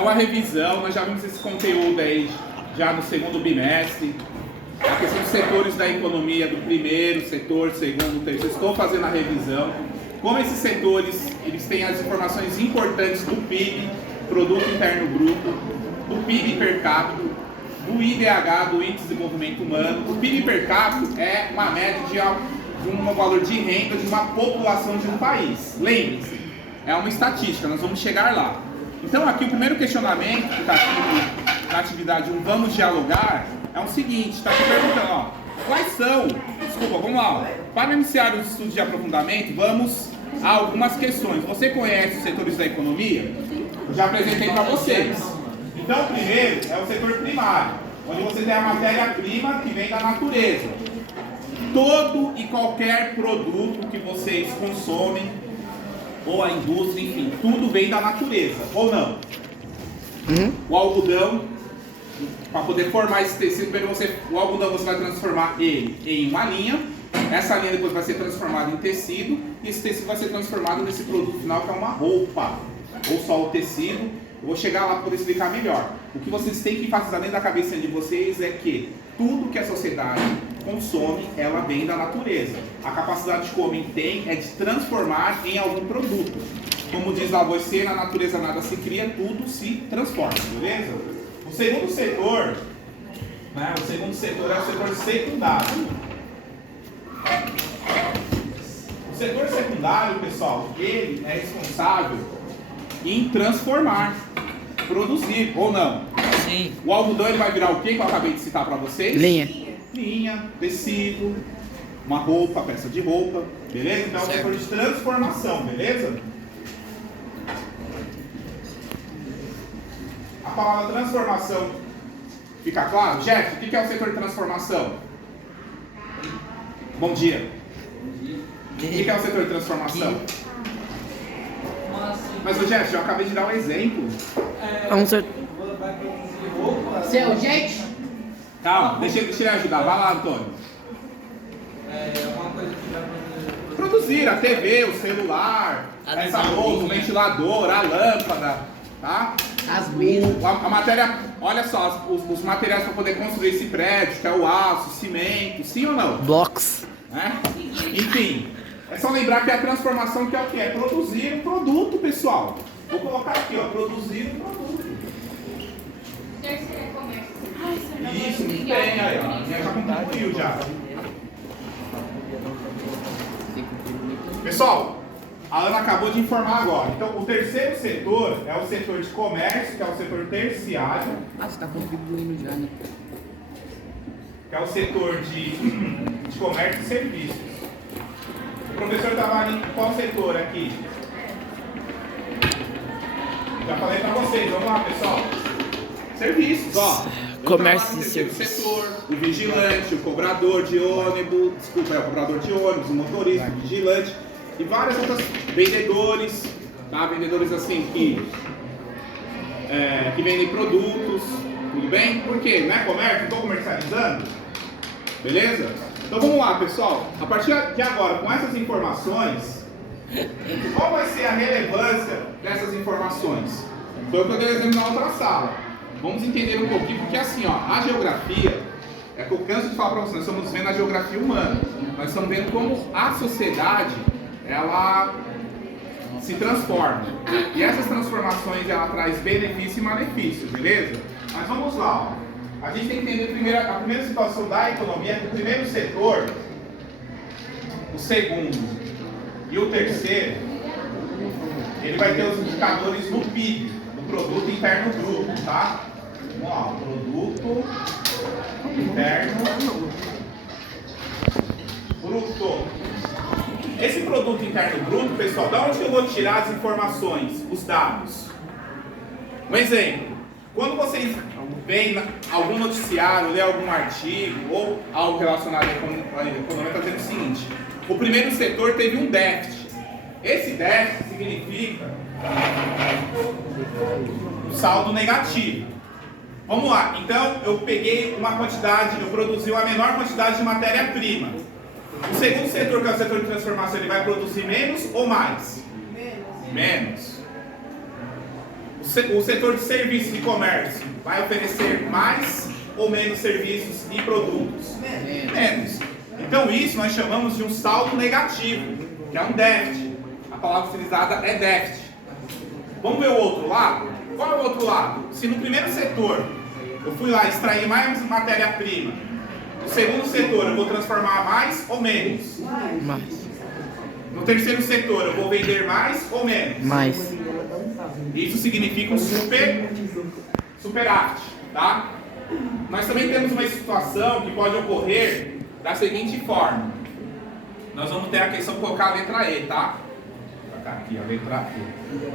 Então a revisão, nós já vimos esse conteúdo aí já no segundo bimestre. A questão dos setores da economia, do primeiro setor, segundo, terceiro. Estou fazendo a revisão. Como esses setores, eles têm as informações importantes do PIB, Produto Interno Bruto, do PIB per capita, do IDH, do Índice de Desenvolvimento Humano. O PIB per capita é uma média de um valor de renda de uma população de um país. Lembre-se, é uma estatística, nós vamos chegar lá. Então aqui o primeiro questionamento que está aqui na atividade 1, vamos dialogar, é o seguinte, está te perguntando, ó, quais são, desculpa, vamos lá, para iniciar os estudos de aprofundamento, vamos a algumas questões. Você conhece os setores da economia? Eu já apresentei para vocês. Então o primeiro é o setor primário, onde você tem a matéria-prima que vem da natureza. Todo e qualquer produto que vocês consomem, ou a indústria, enfim, tudo vem da natureza, ou não? O algodão, para poder formar esse tecido, o algodão você vai transformar ele em uma linha, essa linha depois vai ser transformada em tecido, e esse tecido vai ser transformado nesse produto final que é uma roupa, ou só o tecido. Eu vou chegar lá para poder explicar melhor. O que vocês têm que fazer dentro da cabeça de vocês é que tudo que a sociedade consome, ela vem da natureza. A capacidade que o homem tem é de transformar em algum produto. Como diz lá, você na natureza nada se cria, tudo se transforma, beleza? O segundo setor, né, o segundo setor é o setor secundário. O setor secundário, pessoal, ele é responsável em transformar, produzir, ou não? Sim. O algodão ele vai virar o que eu acabei de citar para vocês? Linha, tecido, uma roupa, peça de roupa, beleza? Então é um setor de transformação, beleza? A palavra transformação fica claro? Jeff, o que é o setor de transformação? Bom dia. O que é o setor de transformação? Mas o Jeff, eu acabei de dar um exemplo. Seu, gente? Calma, deixa ele ajudar. Vai lá, Antônio. Uma coisa que dá pra Produzir a TV, o celular, essa louça, o ventilador, a lâmpada, tá? As mesas. A matéria, olha só, os materiais para poder construir esse prédio, que é o aço, o cimento, sim ou não? Blocos. Né? Enfim, é só lembrar que a transformação que é o que? É produzir um produto, pessoal. Vou colocar aqui, ó, produzir um produto. Isso, muito bem, aí, ó. Já contribuiu já. Pessoal, a Ana acabou de informar agora. Então, o terceiro setor é o setor de comércio, que é o setor terciário. Ah, você está contribuindo já, né? Que é o setor de comércio e serviços. O professor trabalha em qual setor aqui? Já falei para vocês, vamos lá, pessoal. Serviços, ó. Comércio e e serviços. Setor, o vigilante, o cobrador de ônibus, desculpa, o cobrador de ônibus, o motorista, o vigilante e várias outras vendedores, tá? Vendedores assim que vendem produtos, tudo bem? Por quê? Não é comércio? Estou comercializando? Beleza? Então vamos lá, pessoal. A partir de agora, com essas informações, qual vai ser a relevância dessas informações? Foi o que eu dei exemplo na outra sala. Vamos entender um pouquinho, porque assim, ó, a geografia, é que eu canso de falar para vocês, nós estamos vendo a geografia humana. Nós estamos vendo como a sociedade, ela se transforma. E essas transformações, ela traz benefício e malefício, beleza? Mas vamos lá, ó. A gente tem que entender a primeira situação da economia, que o primeiro setor, o segundo e o terceiro, ele vai ter os indicadores no PIB, no Produto Interno Bruto, tá? Vamos lá, Produto Interno Bruto. Esse Produto Interno Bruto, pessoal, da onde eu vou tirar as informações, os dados? Um exemplo, quando vocês veem algum noticiário, lê algum artigo ou algo relacionado à economia, está dizendo o seguinte: o primeiro setor teve um déficit. Esse déficit significa um saldo negativo. Vamos lá, então eu peguei uma quantidade, eu produzi uma menor quantidade de matéria-prima. O segundo setor, que é o setor de transformação, ele vai produzir menos ou mais? Menos. O setor de serviços e comércio vai oferecer mais ou menos serviços e produtos? Menos. Então isso nós chamamos de um saldo negativo, que é um déficit. A palavra utilizada é déficit. Vamos ver o outro lado? Qual é o outro lado? Se no primeiro setor eu fui lá extrair mais matéria-prima, no segundo setor eu vou transformar mais ou menos? Mais. No terceiro setor eu vou vender mais ou menos? Mais. Isso significa um superávit, tá? Nós também temos uma situação que pode ocorrer da seguinte forma. Nós vamos ter a questão de colocar a letra E, tá? Vou colocar aqui a letra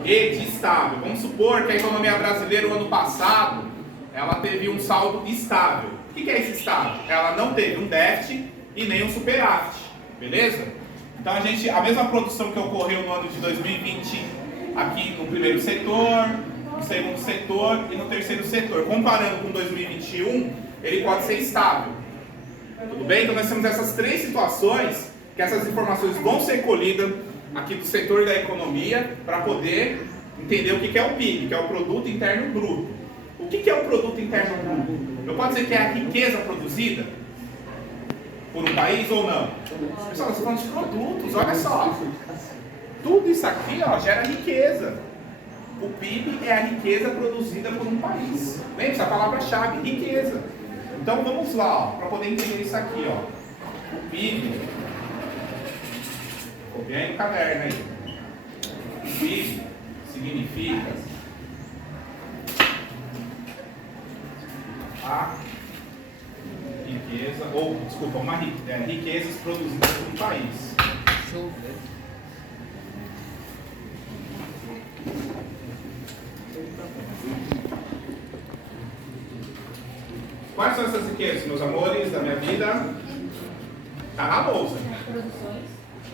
E. E de estável. Vamos supor que a economia brasileira, no ano passado, ela teve um saldo estável. O que é esse estável? Ela não teve um déficit e nem um superávit, beleza? Então a mesma produção que ocorreu no ano de 2020 aqui no primeiro setor, no segundo setor e no terceiro setor, comparando com 2021, ele pode ser estável. Tudo bem? Então nós temos essas três situações que essas informações vão ser colhidas aqui do setor da economia para poder entender o que é o PIB, que é o Produto Interno Bruto. O que é o Produto Interno Bruto? Eu posso dizer que é a riqueza produzida por um país ou não? Pessoal, nós estamos falando de produtos, olha só. Tudo isso aqui ó, gera riqueza. O PIB é a riqueza produzida por um país. Lembre-se, a palavra-chave, riqueza. Então vamos lá, para poder entender isso aqui. Ó. O PIB, copiei aí no caderno aí. O PIB significa a riqueza, ou desculpa, riquezas produzidas por um país. Show. Quais são essas riquezas, meus amores, da minha vida? Está na bolsa.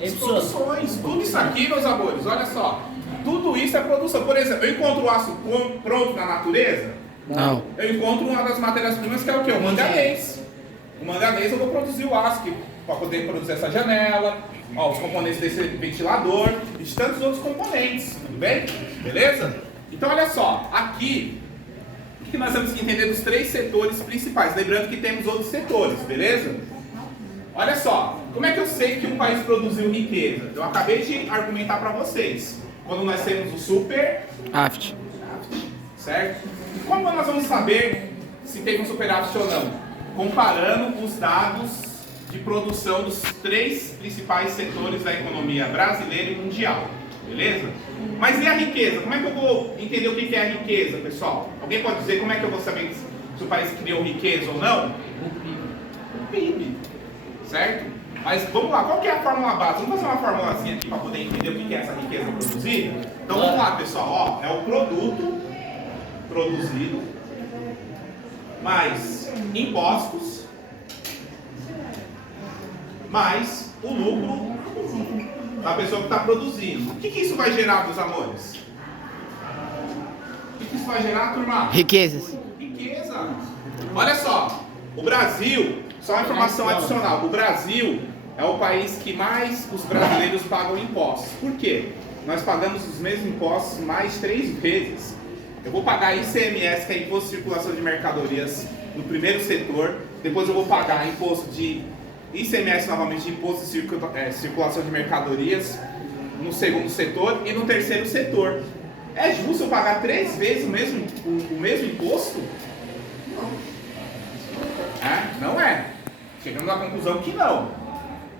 As produções. Tudo isso aqui, meus amores, olha só. Tudo isso é produção. Por exemplo, eu encontro o aço pronto na natureza? Não. Eu encontro uma das matérias-primas que é o quê? O manganês. O manganês eu vou produzir o aço para poder produzir essa janela, ó, os componentes desse ventilador e de tantos outros componentes. Tudo bem? Beleza? Então, olha só. Aqui, o que nós temos que entender dos três setores principais? Lembrando que temos outros setores, beleza? Olha só. Como é que eu sei que um país produziu riqueza? Eu acabei de argumentar para vocês. Quando nós temos o superávit, certo? Como nós vamos saber se teve um superávit ou não? Comparando os dados de produção dos três principais setores da economia brasileira e mundial, beleza? Mas e a riqueza? Como é que eu vou entender o que é a riqueza, pessoal? Alguém pode dizer como é que eu vou saber se o país criou riqueza ou não? O PIB, certo? Mas vamos lá, qual que é a fórmula base? Vamos fazer uma formulazinha aqui para poder entender o que é essa riqueza produzida? Então vamos lá, pessoal, ó, é o produto produzido mais impostos mais o lucro da pessoa que está produzindo. O que isso vai gerar, meus amores? O que isso vai gerar, turma? Riquezas. Riqueza. Olha só, o Brasil, só uma informação adicional, o Brasil é o país que mais os brasileiros pagam impostos. Por quê? Nós pagamos os mesmos impostos mais 3 vezes. Eu vou pagar ICMS, que é Imposto de Circulação de Mercadorias, no primeiro setor. Depois eu vou pagar imposto de ICMS novamente, de Imposto de Circulação de Mercadorias, no segundo setor e no terceiro setor. É justo eu pagar 3 vezes o mesmo imposto? Não é. Chegamos à conclusão que não.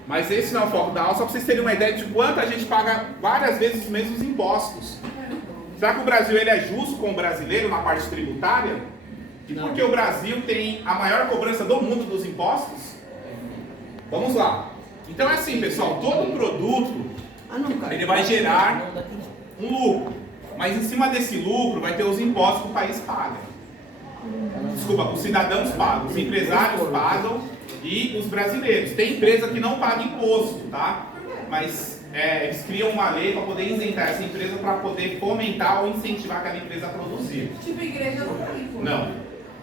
Mas esse não é o foco da aula, só para vocês terem uma ideia de quanto a gente paga várias vezes os mesmos impostos. Será que o Brasil ele é justo com o brasileiro na parte tributária? E porque o Brasil tem a maior cobrança do mundo dos impostos? Vamos lá. Então é assim, pessoal, todo produto ele vai gerar um lucro. Mas em cima desse lucro vai ter os impostos que o país paga. Desculpa, os cidadãos pagam, os empresários pagam e os brasileiros. Tem empresa que não paga imposto, tá? Mas eles criam uma lei para poder isentar essa empresa para poder fomentar ou incentivar aquela empresa a produzir. Tipo, igreja não paga imposto. Não.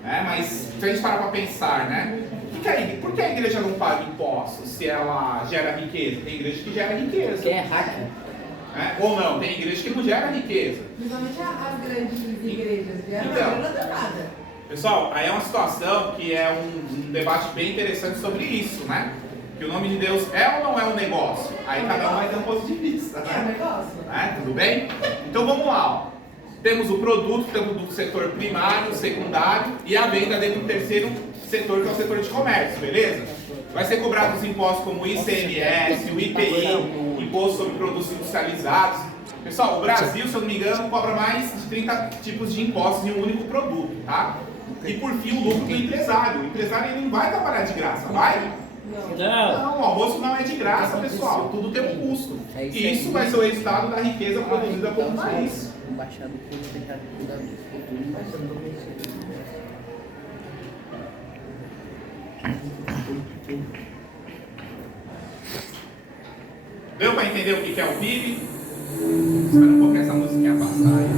Mas se a gente parar para pensar, né? Por que a igreja não paga impostos se ela gera riqueza? Tem igreja que gera riqueza. Que é hacker. Ou não, tem igreja que não gera riqueza. Principalmente as grandes Então, pessoal, aí é uma situação que é um debate bem interessante sobre isso, né? Que o nome de Deus é ou não é um negócio? Aí cada um vai ter um ponto de vista, né? É um negócio. Tudo bem? Então vamos lá, ó. Temos o produto, temos do setor primário, secundário e a venda dentro do terceiro setor, que é o setor de comércio, beleza? Vai ser cobrado os impostos como o ICMS, o IPI, Imposto sobre Produtos Industrializados. Pessoal, o Brasil, se eu não me engano, cobra mais de 30 tipos de impostos em um único produto, tá? E por fim, o lucro do empresário. O empresário ele não vai trabalhar de graça, vai? Não, o almoço não é de graça, pessoal. Tudo tem um custo. E isso vai ser o resultado da riqueza produzida pelo país. Deu para entender o que é o PIB? Espera um pouco essa musiquinha passar aí.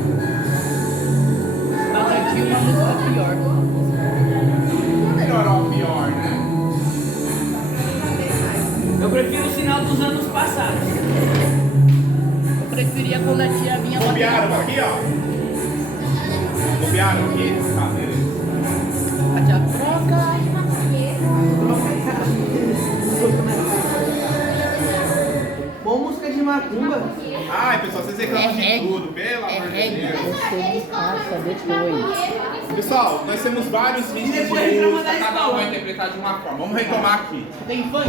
Fala aqui uma música pior. Melhorar o pior, né? Eu prefiro o sinal dos anos passados. Eu preferia quando a tia vinha bater. Copiaram aqui, ó. Copiaram aqui? Tá, beleza. A tia troca. Boa música de macumba. Ai, pessoal, vocês reclamam de reggae. tudo, pelo amor de reggae. Deus. Você passa depois. Pessoal, nós temos vários vídeos de depois reclama música, da cada um escola. vai interpretar de uma forma. Vamos retomar aqui. Tem funk?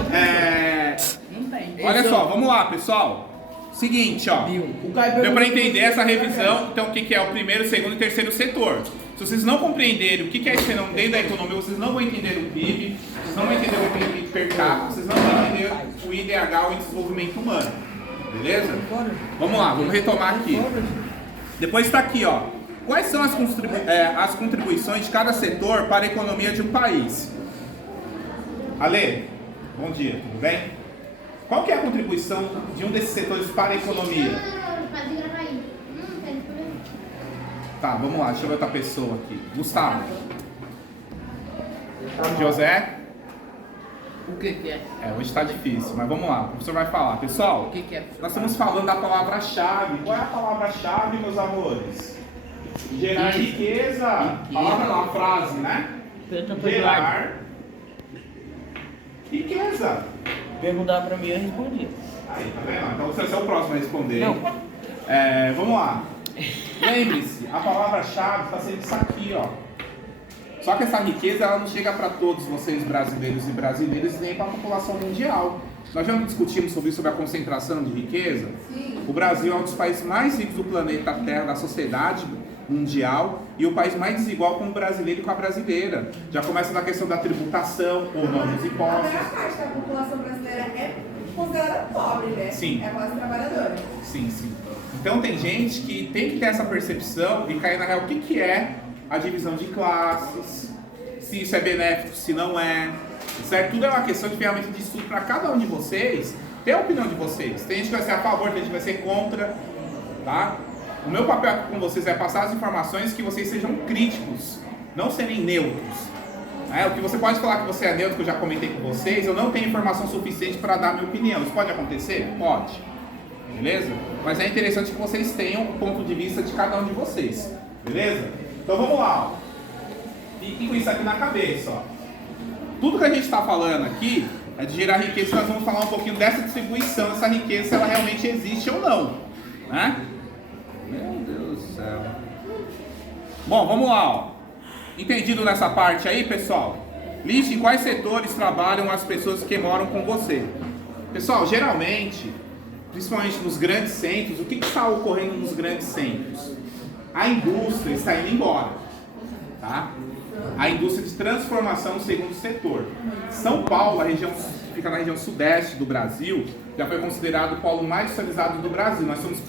Não tem. Olha só, vamos lá, pessoal. Seguinte, ó. Deu para entender essa revisão, então o que é o primeiro, segundo e terceiro setor. Se vocês não compreenderem o que é esse fenômeno dentro da economia, vocês não vão entender o PIB, vocês não vão entender o PIB per capita, vocês não vão entender o IDH, o desenvolvimento humano. Beleza? Vamos lá, vamos retomar aqui. Depois está aqui, ó. Quais são as contribuições de cada setor para a economia de um país? Ale, bom dia, tudo bem? Qual que é a contribuição de um desses setores para a economia? Tá, vamos lá, deixa eu ver outra pessoa aqui. Gustavo. José? O que é? Hoje tá difícil, mas vamos lá, o professor vai falar. Pessoal, O que é? nós estamos falando da palavra-chave. Qual é a palavra-chave, meus amores? Gerar riqueza. Palavra não, a frase, né? Gerar riqueza. Perguntar pra mim, eu respondi. Aí, tá vendo? Então você é o próximo a responder. Não. Vamos lá. Lembre-se, a palavra-chave está sendo isso aqui, ó. Só que essa riqueza ela não chega para todos vocês brasileiros e brasileiras nem para a população mundial. Nós já discutimos sobre a concentração de riqueza. Sim. O Brasil é um dos países mais ricos do planeta Terra, da sociedade mundial, e o país mais desigual com o brasileiro e com a brasileira. Já começa na questão da tributação ou não dos A impostos. maior parte da população brasileira é considerada pobre, né? Sim. É a classe trabalhadora. Sim, sim. Então tem gente que tem que ter essa percepção e cair na real o que é a divisão de classes, se isso é benéfico, se não é, certo? Tudo é uma questão de ferramenta de estudo para cada um de vocês ter a opinião de vocês. Tem gente que vai ser a favor, tem gente que vai ser contra, tá? O meu papel aqui com vocês é passar as informações que vocês sejam críticos, não serem neutros. O que você pode falar que você é neutro, que eu já comentei com vocês, eu não tenho informação suficiente para dar minha opinião. Isso pode acontecer? Pode. Beleza? Mas é interessante que vocês tenham o ponto de vista de cada um de vocês. Beleza? Então vamos lá. Ó. Fiquem com isso aqui na cabeça. Ó. Tudo que a gente está falando aqui é de gerar riqueza. Nós vamos falar um pouquinho dessa distribuição, dessa riqueza, se ela realmente existe ou não. Né? Meu Deus do céu. Bom, vamos lá. Ó. Entendido nessa parte aí, pessoal? Liste em quais setores trabalham as pessoas que moram com você. Pessoal, geralmente, principalmente nos grandes centros, o que está ocorrendo nos grandes centros? A indústria está indo embora, tá? A indústria de transformação no segundo setor. São Paulo, a região que fica na região sudeste do Brasil, já foi considerado o polo mais industrializado do Brasil. Nós estamos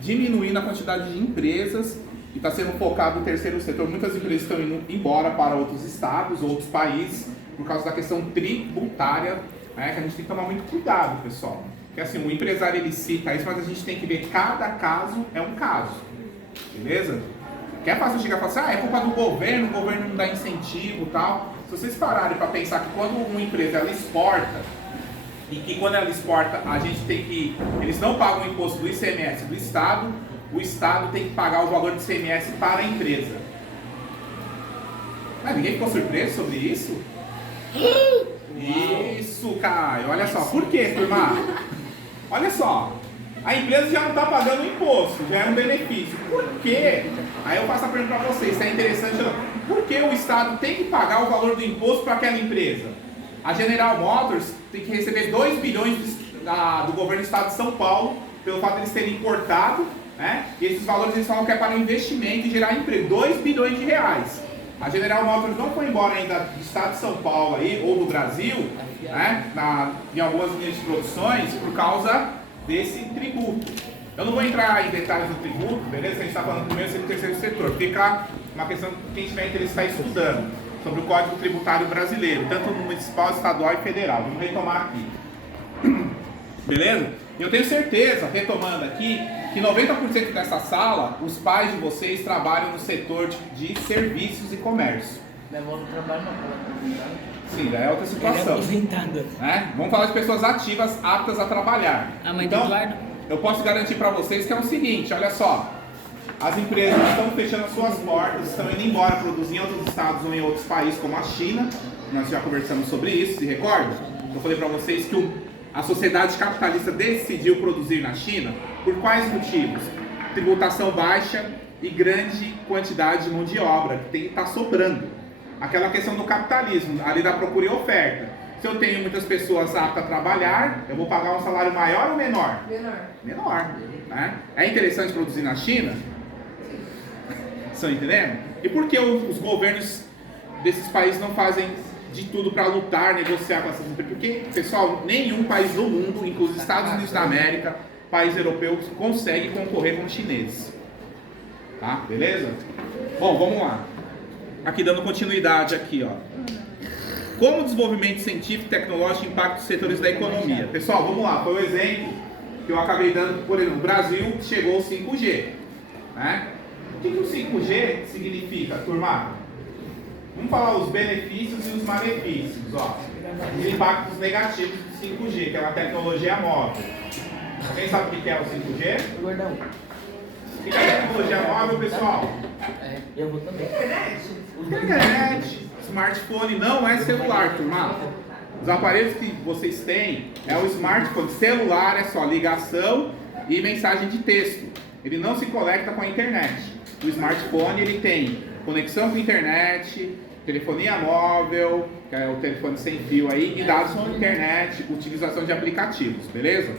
diminuindo a quantidade de empresas e está sendo focado no terceiro setor. Muitas empresas estão indo embora para outros estados, outros países, por causa da questão tributária, né, que a gente tem que tomar muito cuidado, pessoal. Porque assim, o empresário ele cita isso, mas a gente tem que ver cada caso é um caso. Beleza? Que é fácil chegar e falar assim, é culpa do governo, o governo não dá incentivo e tal. Se vocês pararem para pensar que quando uma empresa ela exporta, e que quando ela exporta, a gente tem que... Eles não pagam o imposto do ICMS do Estado, o Estado tem que pagar o valor do ICMS para a empresa. Mas ninguém ficou surpreso sobre isso? Isso, Caio. Olha só. Por quê, turma? Olha só. A empresa já não está pagando imposto, já é um benefício. Por quê? Aí eu faço a pergunta para vocês, se é interessante ou não. Por que o Estado tem que pagar o valor do imposto para aquela empresa? A General Motors tem que receber 2 bilhões do governo do Estado de São Paulo, pelo fato de eles terem importado, né? E esses valores eles falam que é para investimento e gerar emprego. 2 bilhões de reais. A General Motors não foi embora ainda do Estado de São Paulo aí, ou do Brasil, né? Em algumas linhas de produções, por causa desse tributo. Eu não vou entrar em detalhes do tributo, beleza? A gente está falando do primeiro, segundo e terceiro setor. Fica uma questão que quem tiver interesse está estudando sobre o Código Tributário Brasileiro, tanto no municipal, estadual e federal. Vamos retomar aqui. Beleza? Eu tenho certeza, retomando aqui, que 90% dessa sala, os pais de vocês trabalham no setor de serviços e comércio. Minha avó não trabalha não. Sim, daí é outra situação. Né? Vamos falar de pessoas ativas, aptas a trabalhar. A mãe do Então, Eduardo? eu posso garantir para vocês que é o seguinte, olha só. As empresas estão fechando as suas portas, estão indo embora, produzir em outros estados ou em outros países, como a China. Nós já conversamos sobre isso, se recorda? Eu falei para vocês que a sociedade capitalista decidiu produzir na China. Por quais motivos? Tributação baixa e grande quantidade de mão de obra, que está sobrando. Aquela questão do capitalismo, ali da procura e oferta. Se eu tenho muitas pessoas aptas a trabalhar, eu vou pagar um salário maior ou menor? Menor. Menor. Né? É interessante produzir na China? Estão entendendo? E por que os governos desses países não fazem de tudo para lutar, negociar com essas empresas? Porque, pessoal, nenhum país do mundo, inclusive Estados Unidos da América, país europeu, consegue concorrer com os chineses. Tá? Beleza? Bom, vamos lá. Aqui dando continuidade aqui, ó. Como o desenvolvimento científico e tecnológico impacta os setores da economia? Pessoal, vamos lá. Foi o exemplo que eu acabei dando. Por exemplo, o Brasil chegou ao 5G. Né? O que o 5G significa, turma? Vamos falar os benefícios e os malefícios, ó. Os impactos negativos do 5G, que é uma tecnologia móvel. Alguém sabe o que é o 5G? Gordão. O que é a tecnologia móvel, pessoal? Eu vou também. Internet, smartphone não é celular, turma. Os aparelhos que vocês têm é o smartphone. Celular é só ligação e mensagem de texto. Ele não se conecta com a internet. O smartphone ele tem conexão com a internet, telefonia móvel, que é o telefone sem fio aí, e dados com internet, utilização de aplicativos, beleza?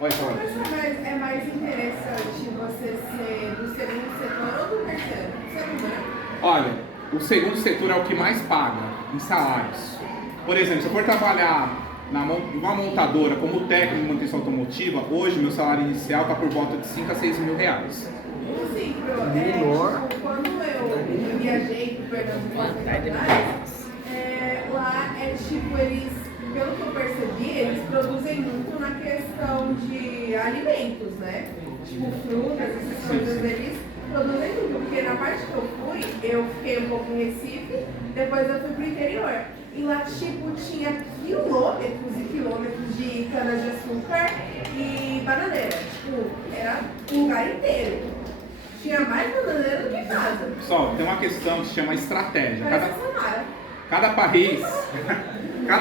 Oi, Flávia. Mas é mais interessante você ser do segundo setor ou do terceiro? Segundo, né? Olha, o segundo setor é o que mais paga em salários. Por exemplo, se eu for trabalhar numa montadora como técnico de manutenção automotiva, hoje meu salário inicial está por volta de 5 a 6 mil reais. Sim, tipo, quando eu viajei para Pernambuco, lá é tipo, eles, pelo que eu percebi, eles produzem muito na questão de alimentos, né? Tipo, frutas, essas coisas, eles produzem muito, porque na parte que eu fiquei um pouco em Recife, depois eu fui pro interior. E lá, tipo, tinha quilômetros e quilômetros de cana-de-açúcar e bananeira. Tipo, era o lugar inteiro. Tinha mais bananeira do que casa. Pessoal, tem uma questão que se chama estratégia. Parece Samara. Cada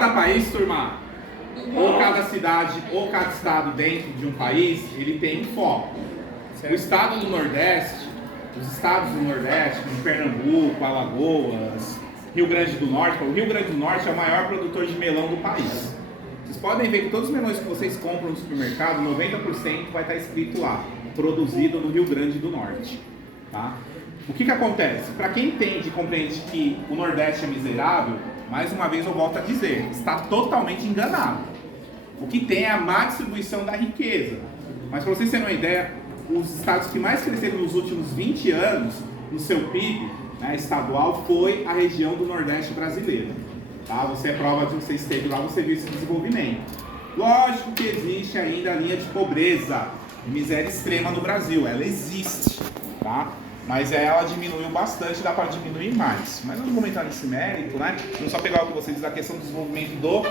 país, turma, ou cada cidade, ou cada estado dentro de um país, ele tem um foco. O estado do Nordeste, os estados do Nordeste, como Pernambuco, Alagoas, Rio Grande do Norte. O Rio Grande do Norte é o maior produtor de melão do país. Vocês podem ver que todos os melões que vocês compram no supermercado, 90% vai estar escrito lá, produzido no Rio Grande do Norte. Tá? O que acontece? Para quem entende e compreende que o Nordeste é miserável, mais uma vez eu volto a dizer, está totalmente enganado. O que tem é a má distribuição da riqueza. Mas para vocês terem uma ideia, os estados que mais cresceram nos últimos 20 anos no seu PIB, né, estadual, foi a região do Nordeste brasileiro. Tá? Você é prova de que você esteve lá, você viu esse desenvolvimento. Lógico que existe ainda a linha de pobreza, miséria extrema no Brasil, ela existe, tá? Mas ela diminuiu bastante, dá para diminuir mais. Mas não vou entrar nesse mérito, né? Vamos só pegar o que você diz da questão do desenvolvimento do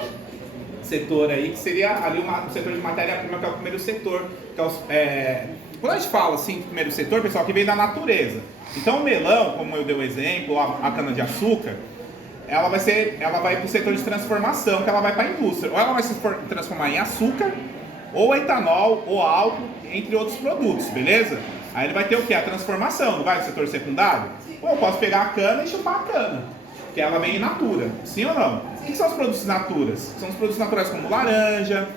setor aí, que seria ali o setor de matéria-prima, que é o primeiro setor. Que quando a gente fala assim do primeiro setor, pessoal, que vem da natureza. Então o melão, como eu dei o exemplo, a cana-de-açúcar, ela vai para o setor de transformação, que ela vai para a indústria. Ou ela vai se transformar em açúcar, ou etanol, ou álcool, entre outros produtos, beleza? Aí ele vai ter o quê? A transformação, não vai no setor secundário? Ou eu posso pegar a cana e chupar a cana, que ela vem in natura, sim ou não? O que são os produtos naturas? São os produtos naturais como laranja,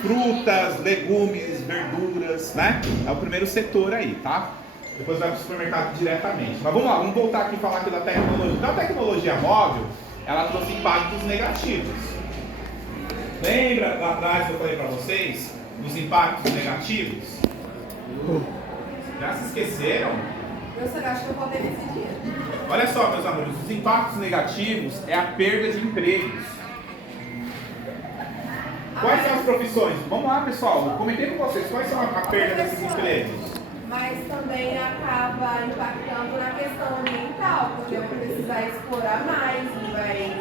frutas, legumes, verduras, né? É o primeiro setor aí, tá? Depois vai para o supermercado diretamente. Mas vamos lá, vamos voltar aqui e falar aqui da tecnologia. Então a tecnologia móvel, ela trouxe impactos negativos. Lembra lá atrás que eu falei para vocês dos impactos negativos? Já se esqueceram? Eu acho que eu voltei nesse dia. Olha só, meus amores, os impactos negativos é a perda de empregos. Quais são as profissões? Vamos lá, pessoal, eu comentei com vocês, quais são a perda desses empregos? Mas também acaba impactando na questão ambiental, porque vai precisar explorar mais e vai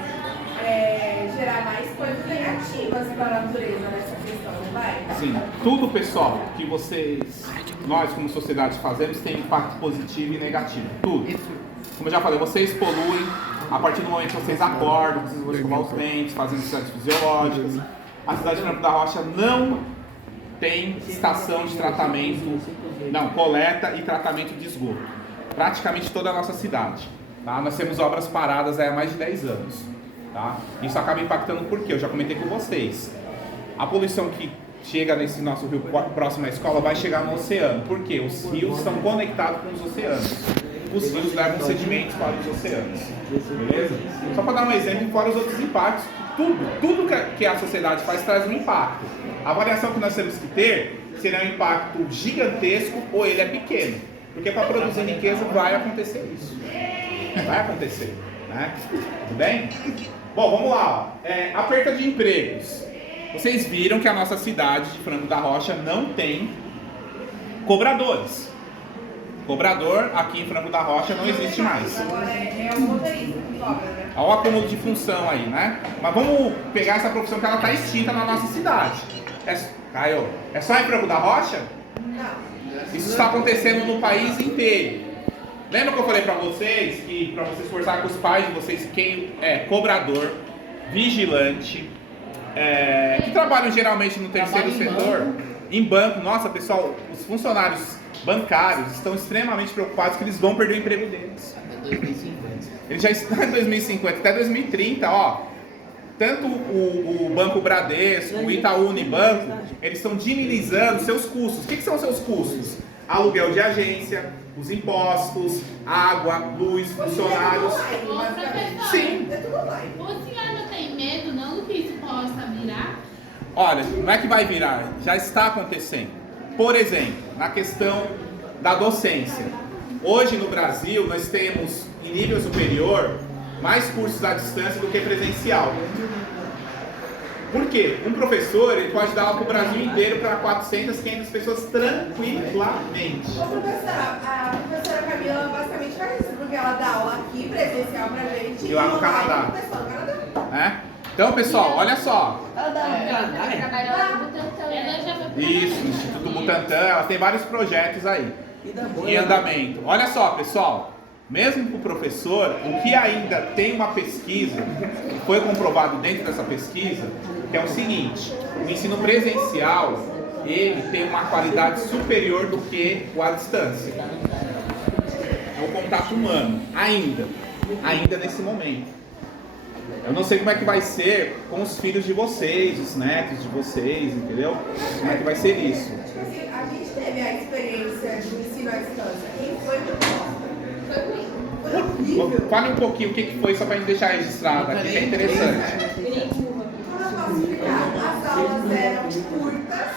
gerar mais coisas negativas para a natureza nessa questão, não vai? Sim, tudo, pessoal, que nós como sociedade fazemos tem impacto positivo e negativo, tudo. Como eu já falei, vocês poluem, a partir do momento que vocês acordam, vocês vão escovar os dentes, fazendo necessidades fisiológicas. A cidade de Franco da Rocha não tem estação de tratamento, coleta e tratamento de esgoto. Praticamente toda a nossa cidade. Tá? Nós temos obras paradas há mais de 10 anos. Tá? Isso acaba impactando por quê? Eu já comentei com vocês. A poluição que chega nesse nosso rio próximo à escola vai chegar no oceano. Por quê? Os rios estão conectados com os oceanos. Os rios levam sedimentos para os oceanos. Beleza? Só para dar um exemplo, fora os outros impactos, tudo que a sociedade faz traz um impacto. A avaliação que nós temos que ter será um impacto gigantesco ou ele é pequeno. Porque para produzir riqueza vai acontecer isso. Vai acontecer. Né? Tudo bem? Bom, vamos lá. A perda de empregos. Vocês viram que a nossa cidade de Franco da Rocha não tem cobradores. Cobrador aqui em Franco da Rocha não existe mais. Agora é o motorista que cobra, né? Olha o acúmulo de função aí, né? Mas vamos pegar essa profissão que ela está extinta na nossa cidade. Caio, é só em Franco da Rocha? Não. Isso está acontecendo no país inteiro. Lembra que eu falei para vocês que para vocês conversar com os pais de vocês quem é cobrador, vigilante, que trabalham geralmente no terceiro setor, em banco. Nossa, pessoal, os funcionários bancários estão extremamente preocupados que eles vão perder o emprego deles. Até 2050. Ele já está em 2050, até 2030, ó. Tanto o Banco Bradesco, o Itaú Unibanco, eles estão dinamizando seus custos. O que são seus custos? Aluguel de agência, os impostos, água, luz, funcionários. Sim. É tudo online. O senhor não tem medo não do que isso possa virar? Olha, não é que vai virar, já está acontecendo. Por exemplo, na questão da docência. Hoje no Brasil nós temos em nível superior mais cursos à distância do que presencial. Por quê? Um professor ele pode dar aula para o Brasil inteiro para 400, 500 pessoas tranquilamente. Ô, professora, a professora Camila basicamente faz isso, porque ela dá aula aqui presencial pra gente E lá no Canadá. Então, pessoal, olha só. Isso, no Instituto Butantan, ela tem vários projetos aí em andamento. Olha só, pessoal, mesmo para o professor, o que ainda tem uma pesquisa, que foi comprovado dentro dessa pesquisa, que é o seguinte: o ensino presencial, ele tem uma qualidade superior do que o à distância. É o contato humano, ainda nesse momento. Eu não sei como é que vai ser com os filhos de vocês, os netos de vocês, entendeu? Como é que vai ser isso? Tipo assim, a gente teve a experiência do ensino à distância. Quem foi horrível. Fale um pouquinho o que foi, só pra gente deixar registrado aqui, que é interessante. Como eu posso explicar? As aulas eram curtas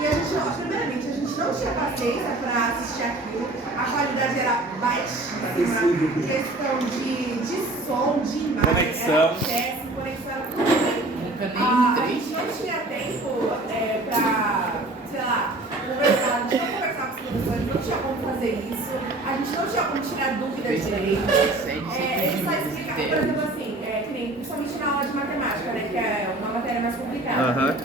e a gente, primeiramente, a gente não tinha paciência para assistir aquilo. A qualidade era baixíssima. Questão de som, de imagem. Conexão. Péssimo, conexão era tudo bem. A gente não tinha tempo para, sei lá, conversar. A gente não conversava com os professores, não tinha como fazer isso. A gente não tinha como tirar dúvidas direito. Só explicar, por exemplo, assim, que nem, principalmente na aula de matemática, né, que é uma matéria mais complicada.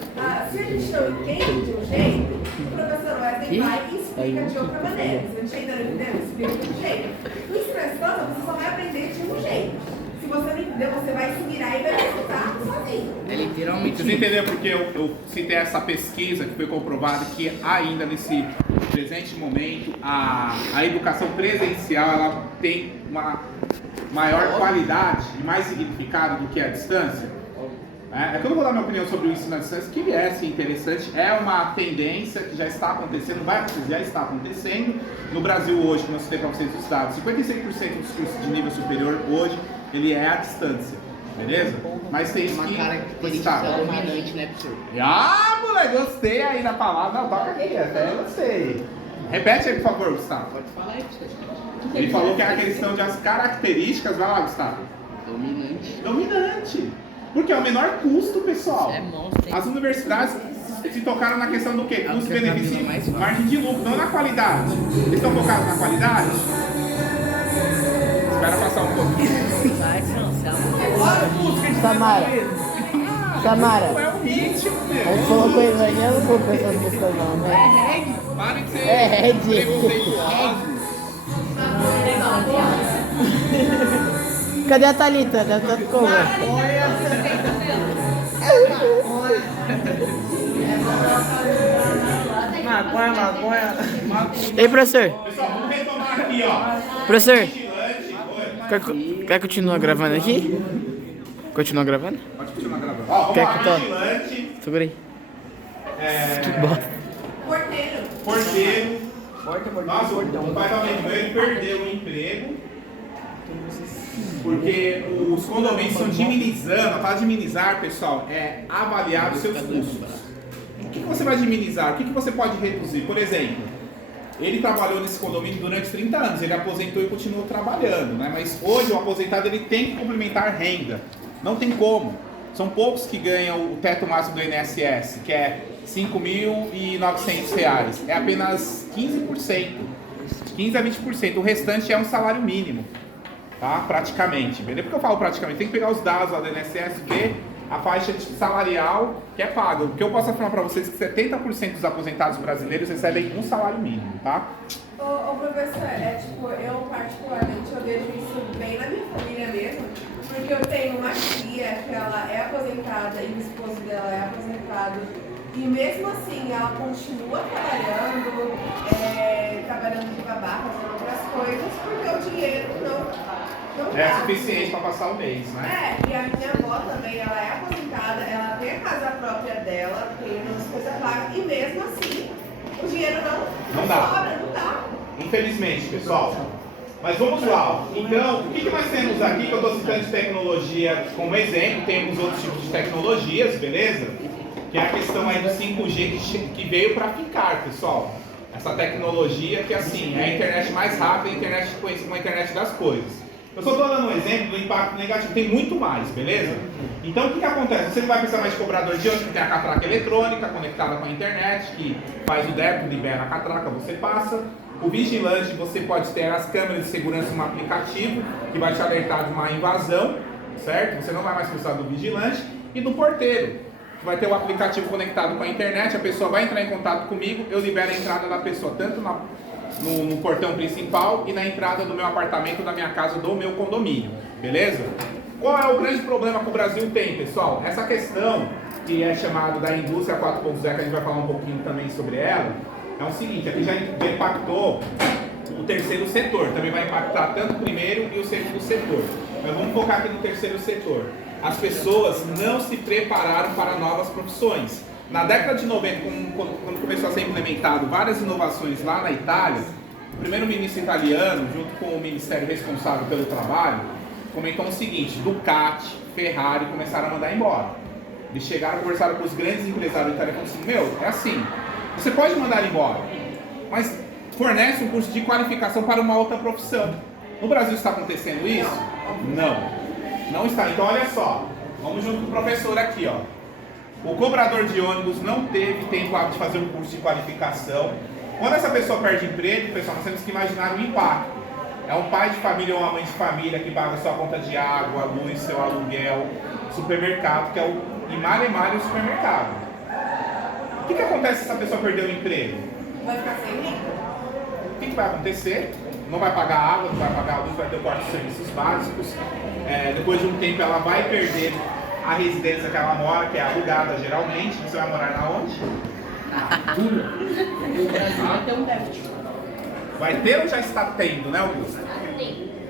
Se a gente não entende de um jeito, o professor Wesley vai e explica explica de outra maneira. Se você ainda não entendeu, explica de um jeito. No ensino à distância, você só vai aprender de um jeito. Se você não entendeu, você vai se virar e vai executar sozinho. É literalmente. Vocês entenderam porque eu citei essa pesquisa que foi comprovado que ainda nesse presente momento a educação presencial ela tem uma maior qualidade e mais significado do que a distância? É que eu não vou dar minha opinião sobre o ensino à distância, que é sim interessante, é uma tendência que já está acontecendo, vai acontecer, já está acontecendo. No Brasil hoje, como eu citei para vocês dos dados, 56% dos cursos de nível superior hoje, ele é à distância, beleza? Mas tem Uma que característica dominante, né, professor? Ah, moleque, gostei aí da palavra. Não, toca aqui, até eu gostei. Repete aí, por favor, Gustavo. Pode falar aí, professor. Ele falou que é a questão de as características, vai lá, Gustavo. Dominante. Dominante. Porque é o menor custo, pessoal. É monstro, hein? As universidades se tocaram na questão do quê? É o Custo, que benefício caminha mais e fácil. margem de lucro, não na qualidade. Eles estão focados na qualidade? Espera passar um pouquinho. Vai, Franciel. Olha a música de Samara. Samara. É o ritmo, A meu. gente colocou ele lá, eu não vou pensar essas coisas não, né? Para de ser É reggae. preconceituoso. Cadê a Thalita? Deve estar como? Ei, professor. Pessoal, vamos retomar aqui, ó. Professor, Vigilante. Oi. quer continuar gravando aqui? Continua gravando? Pode continuar gravando. Ó, vamos Quer lá, que eu tô? vigilante, Segura aí. Que bosta. Porteiro. porteiro. Nossa, o pai da minha irmã, ele perdeu o emprego porque os condomínios estão diminuindo. Para diminuir, pessoal, é avaliar os seus custos. O que você vai diminuir? O que você pode reduzir? Por exemplo, ele trabalhou nesse condomínio durante 30 anos, ele aposentou e continuou trabalhando, né? Mas hoje o aposentado ele tem que complementar renda. Não tem como. São poucos que ganham o teto máximo do INSS, que é R$ 5.900. É apenas 15%. 15 a 20%. O restante é um salário mínimo. Tá? Praticamente. Beleza? Por que eu falo praticamente? Tem que pegar os dados lá do INSS, ver a faixa salarial que é paga. O que eu posso afirmar para vocês é que 70% dos aposentados brasileiros recebem um salário mínimo, tá? Ô professor, tipo, eu particularmente eu vejo isso bem na minha família mesmo, porque eu tenho uma tia que ela é aposentada e o esposo dela é aposentado, e mesmo assim ela continua trabalhando, trabalhando de babá, fazendo outras coisas, porque o dinheiro não É dá. suficiente para passar o mês, né? E a minha avó também, ela é aposentada, ela tem a casa própria dela, tem as coisas pagas, e mesmo assim o dinheiro não dá. sobra, não dá. Infelizmente, pessoal. Mas vamos lá. Então, o que nós temos aqui, que eu estou citando de tecnologia como exemplo, temos outros tipos de tecnologias, beleza? Que é a questão aí do 5G que veio para ficar, pessoal. Essa tecnologia que, assim, é a internet mais rápida, a internet conhecida como a internet das coisas. Eu só estou dando um exemplo do impacto negativo, tem muito mais, beleza? Então, o que acontece? Você não vai precisar mais de cobrador de ônibus, que tem a catraca eletrônica conectada com a internet, que faz o débito, libera a catraca, você passa. O vigilante, você pode ter as câmeras de segurança em um aplicativo, que vai te alertar de uma invasão, certo? Você não vai mais precisar do vigilante. E do porteiro, que vai ter o aplicativo conectado com a internet, a pessoa vai entrar em contato comigo, eu libero a entrada da pessoa, tanto no portão principal e na entrada do meu apartamento, da minha casa, do meu condomínio, beleza? Qual é o grande problema que o Brasil tem, pessoal? Essa questão que é chamada da indústria 4.0, que a gente vai falar um pouquinho também sobre ela, é o seguinte, aqui já impactou o terceiro setor, também vai impactar tanto o primeiro e o segundo setor. Mas vamos focar aqui no terceiro setor. As pessoas não se prepararam para novas profissões. Na década de 90, quando começou a ser implementado várias inovações lá na Itália, o primeiro-ministro italiano, junto com o ministério responsável pelo trabalho, comentou o seguinte: Ducati, Ferrari começaram a mandar embora. Eles chegaram, conversaram com os grandes empresários italianos e falaram assim: meu, é assim, você pode mandar embora, mas fornece um curso de qualificação para uma outra profissão. No Brasil está acontecendo isso? Não está. Então olha só, vamos junto com o professor aqui, ó. O cobrador de ônibus não teve tempo hábil de fazer um curso de qualificação. Quando essa pessoa perde emprego, pessoal, nós temos que imaginar o impacto. É um pai de família ou uma mãe de família que paga sua conta de água, luz, seu aluguel, supermercado, que é o Imare o supermercado. O que acontece se essa pessoa perder o emprego? Vai ficar sem renda? O que vai acontecer? Não vai pagar água, não vai pagar luz, vai ter corte de serviços básicos. Depois de um tempo ela vai perder a residência que ela mora, que é alugada geralmente. Você vai morar na onde? O Brasil vai ter um déficit. Vai ter ou já está tendo, né, Augusto?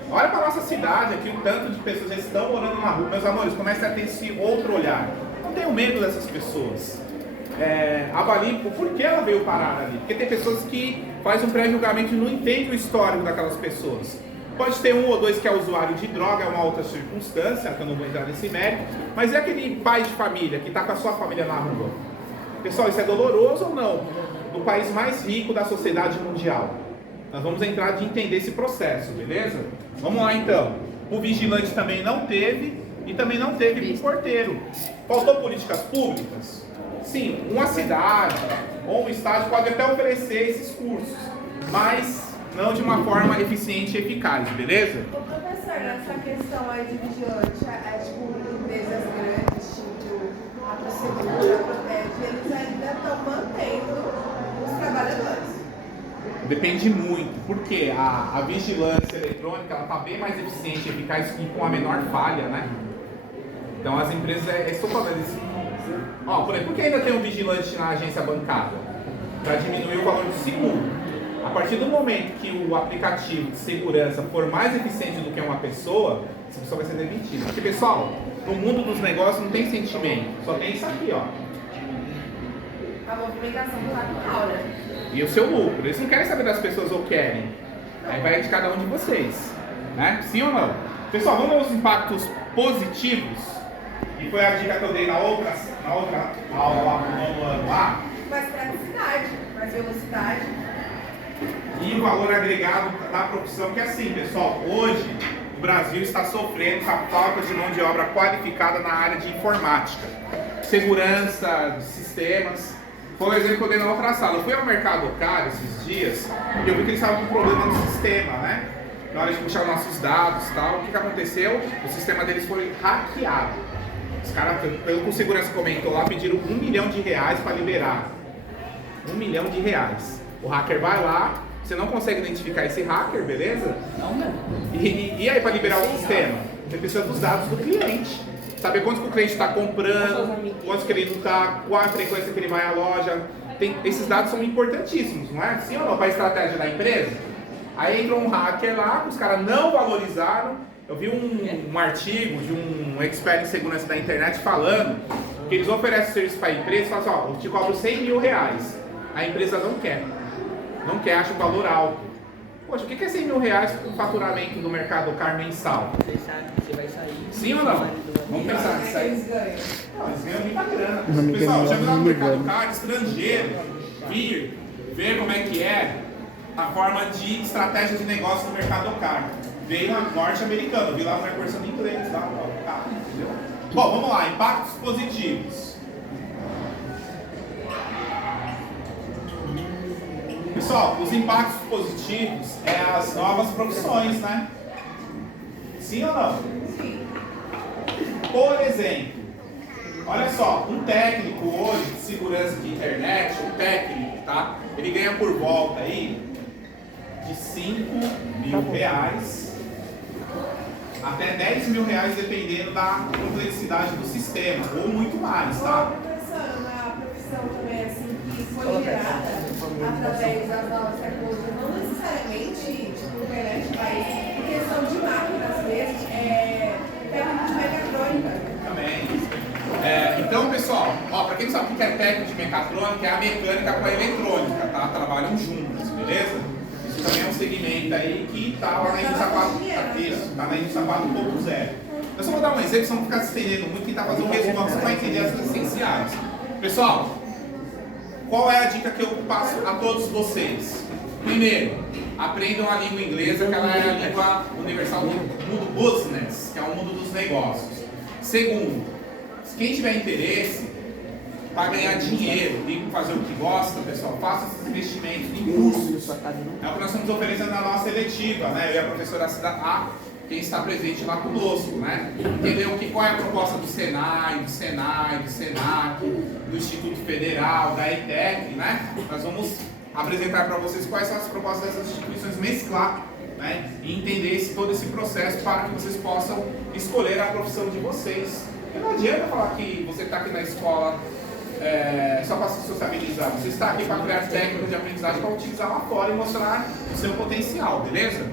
Olha para nossa cidade aqui, o tanto de pessoas já estão morando na rua. Meus amores, comecem a ter esse outro olhar. Não tenham medo dessas pessoas. Avalie por que ela veio parar ali. Porque tem pessoas que fazem um pré-julgamento e não entendem o histórico daquelas pessoas. Pode ter um ou dois que é usuário de droga, é uma outra circunstância, que eu não vou entrar nesse mérito. Mas é aquele pai de família que está com a sua família na rua. Pessoal, isso é doloroso ou não? Do país mais rico da sociedade mundial. Nós vamos entrar de entender esse processo, beleza? Vamos lá então. O vigilante também não teve e também não teve o porteiro. Faltou políticas públicas? Sim, uma cidade ou um estado pode até oferecer esses cursos, mas não de uma forma eficiente e eficaz, beleza? Ô, professor, nessa questão aí de vigilante, tipo, empresas grandes, tipo, a procedura, a protege, eles ainda estão mantendo os trabalhadores. Depende muito, porque a vigilância eletrônica ela está bem mais eficiente e eficaz e com a menor falha, né? Então as empresas, estou falando isso. Por exemplo, por que ainda tem um vigilante na agência bancária? Para diminuir o valor do seguro. A partir do momento que o aplicativo de segurança for mais eficiente do que uma pessoa, essa pessoa vai ser demitida. Porque, pessoal, no mundo dos negócios não tem sentimento, só tem isso aqui, ó. A movimentação do capital, né? E o seu lucro. Eles não querem saber das pessoas ou querem. Aí vai de cada um de vocês. Né? Sim ou não? Pessoal, vamos ver os impactos positivos. E foi a dica que eu dei na outra aula do nono ano lá. Mais praticidade, mais velocidade. E o valor agregado da profissão, que é assim, pessoal. Hoje, o Brasil está sofrendo com a falta de mão de obra qualificada na área de informática. Segurança, de sistemas. Foi o exemplo que eu dei na outra sala. Eu fui ao mercado caro esses dias e eu vi que eles estavam com problema no sistema, né? Na hora de puxar nossos dados e tal. O que aconteceu? O sistema deles foi hackeado. Os caras, pelo que o segurança comentou lá, pediram R$1 milhão para liberar. R$1 milhão. O hacker vai lá, você não consegue identificar esse hacker, beleza? Não, não. E aí para liberar o sistema? Você precisa dos dados do cliente. Saber quantos que o cliente está comprando, quantos que ele não está, qual a frequência que ele vai à loja. Esses dados são importantíssimos, não é? Sim ou não? Para a estratégia da empresa. Aí entrou um hacker lá, os caras não valorizaram. Eu vi um artigo de um expert em segurança da internet falando que eles oferecem serviço para a empresa e falam assim, eu te cobro R$100 mil. A empresa não quer. Não quer, acha o valor alto. Poxa, o que é R$100 mil com o faturamento do mercado car mensal? Você sabe que você vai sair. Sim ou não? Vamos pensar nisso aí. Eles ganham. Não, eles ganham muita grana. Não me Pessoal, ganhou, já viu lá não no me mercado ganho. car estrangeiro vir, ver como é que é a forma de estratégia de negócio no mercado car. Veio a norte-americano, vi lá uma conversando em inglês lá, entendeu? Bom, vamos lá, impactos positivos. Pessoal, os impactos positivos é as novas profissões, né? Sim ou não? Sim. Por exemplo, olha só, um técnico hoje de segurança de internet, um técnico, tá? Ele ganha por volta aí de R$5 mil até R$10 mil, dependendo da complexidade do sistema, ou muito mais, tá? Professor, uma profissão também assim que foi gerada através das novas tecnologias, não necessariamente tipo internet, mas em questão de máquinas mesmo, técnico de mecatrônica. Também. Então, pessoal, para quem não sabe o que é técnico de mecatrônica, é a mecânica com a eletrônica, tá? Trabalham juntos, beleza? Isso também é um segmento aí que está lá na indústria 4.0. Tá na indústria 4.0. Eu só vou dar um exemplo, só não ficar se estendendo muito, quem está fazendo um resumo, você vai entender as essenciais. Pessoal, qual é a dica que eu passo a todos vocês? Primeiro, aprendam a língua inglesa, que ela é a língua universal do mundo business, que é o mundo dos negócios. Segundo, quem tiver interesse para ganhar dinheiro e fazer o que gosta, pessoal, faça esses investimentos em cursos. É o que nós estamos oferecendo na nossa eletiva, né? Eu e a professora Cida, quem está presente lá conosco, né? Entendeu qual é a proposta do Senai, do Senac, do Instituto Federal, da ETEC, né? Nós vamos apresentar para vocês quais são as propostas dessas instituições, mesclar, né, e entender todo esse processo para que vocês possam escolher a profissão de vocês. Porque não adianta falar que você está aqui na escola só para se sociabilizar. Você está aqui para criar técnicas de aprendizagem para utilizar lá fora e mostrar o seu potencial, beleza?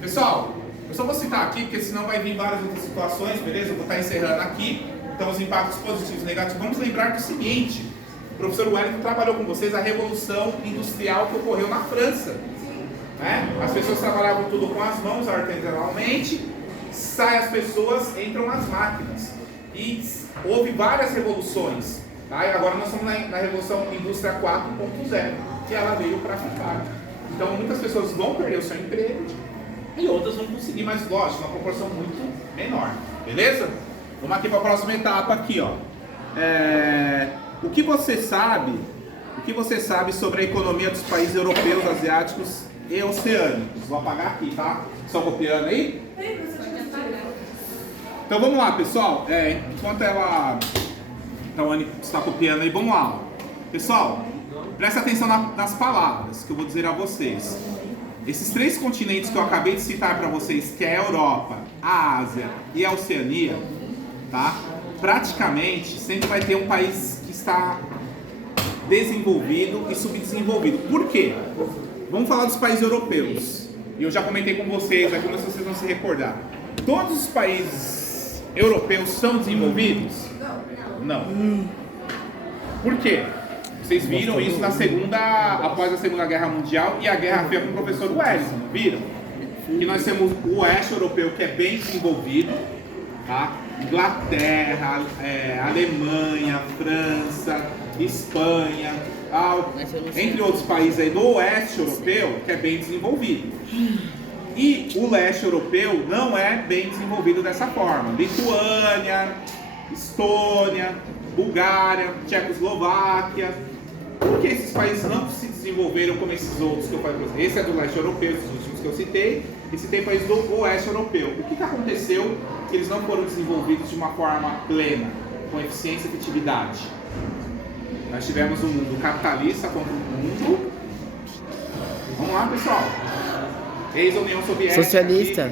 Pessoal, eu só vou citar aqui porque senão vai vir várias outras situações, beleza? Eu vou estar encerrando aqui. Então, os impactos positivos e negativos. Vamos lembrar do seguinte: o professor Wellington trabalhou com vocês a revolução industrial que ocorreu na França. Né? As pessoas trabalhavam tudo com as mãos artesanalmente, saem as pessoas, entram as máquinas. E houve várias revoluções. Tá? E agora nós estamos na revolução indústria 4.0, que ela veio para ficar. Então muitas pessoas vão perder o seu emprego e outras vão conseguir, mas lógico, uma proporção muito menor. Beleza? Vamos aqui para a próxima etapa aqui, ó. O que você sabe sobre a economia dos países europeus, asiáticos e oceânicos? Vou apagar aqui, tá? Estão copiando aí? Então vamos lá, pessoal. Enquanto a Anne está copiando aí, vamos lá. Pessoal, presta atenção nas palavras que eu vou dizer a vocês. Esses 3 continentes que eu acabei de citar para vocês, que é a Europa, a Ásia e a Oceania, tá? Praticamente sempre vai ter um país que está desenvolvido e subdesenvolvido. Por quê? Vamos falar dos países europeus. E eu já comentei com vocês, aqui mas vocês vão se recordar. Todos os países europeus são desenvolvidos? Não. Por quê? Vocês viram isso após a Segunda Guerra Mundial e a Guerra Fria com o professor Wellington, viram? Que nós temos o oeste europeu que é bem desenvolvido, tá? Inglaterra, Alemanha, França, Espanha, entre outros países aí do oeste europeu que é bem desenvolvido. E o leste europeu não é bem desenvolvido dessa forma. Lituânia, Estônia, Bulgária, Tchecoslováquia. Por que esses países não se desenvolveram como esses outros que eu falei para vocês? Esse é do leste europeu, esses últimos que eu citei, e citei países do oeste europeu. O que aconteceu que eles não foram desenvolvidos de uma forma plena, com eficiência e efetividade? Nós tivemos um mundo capitalista contra um mundo... Vamos lá, pessoal. Ex-União Soviética...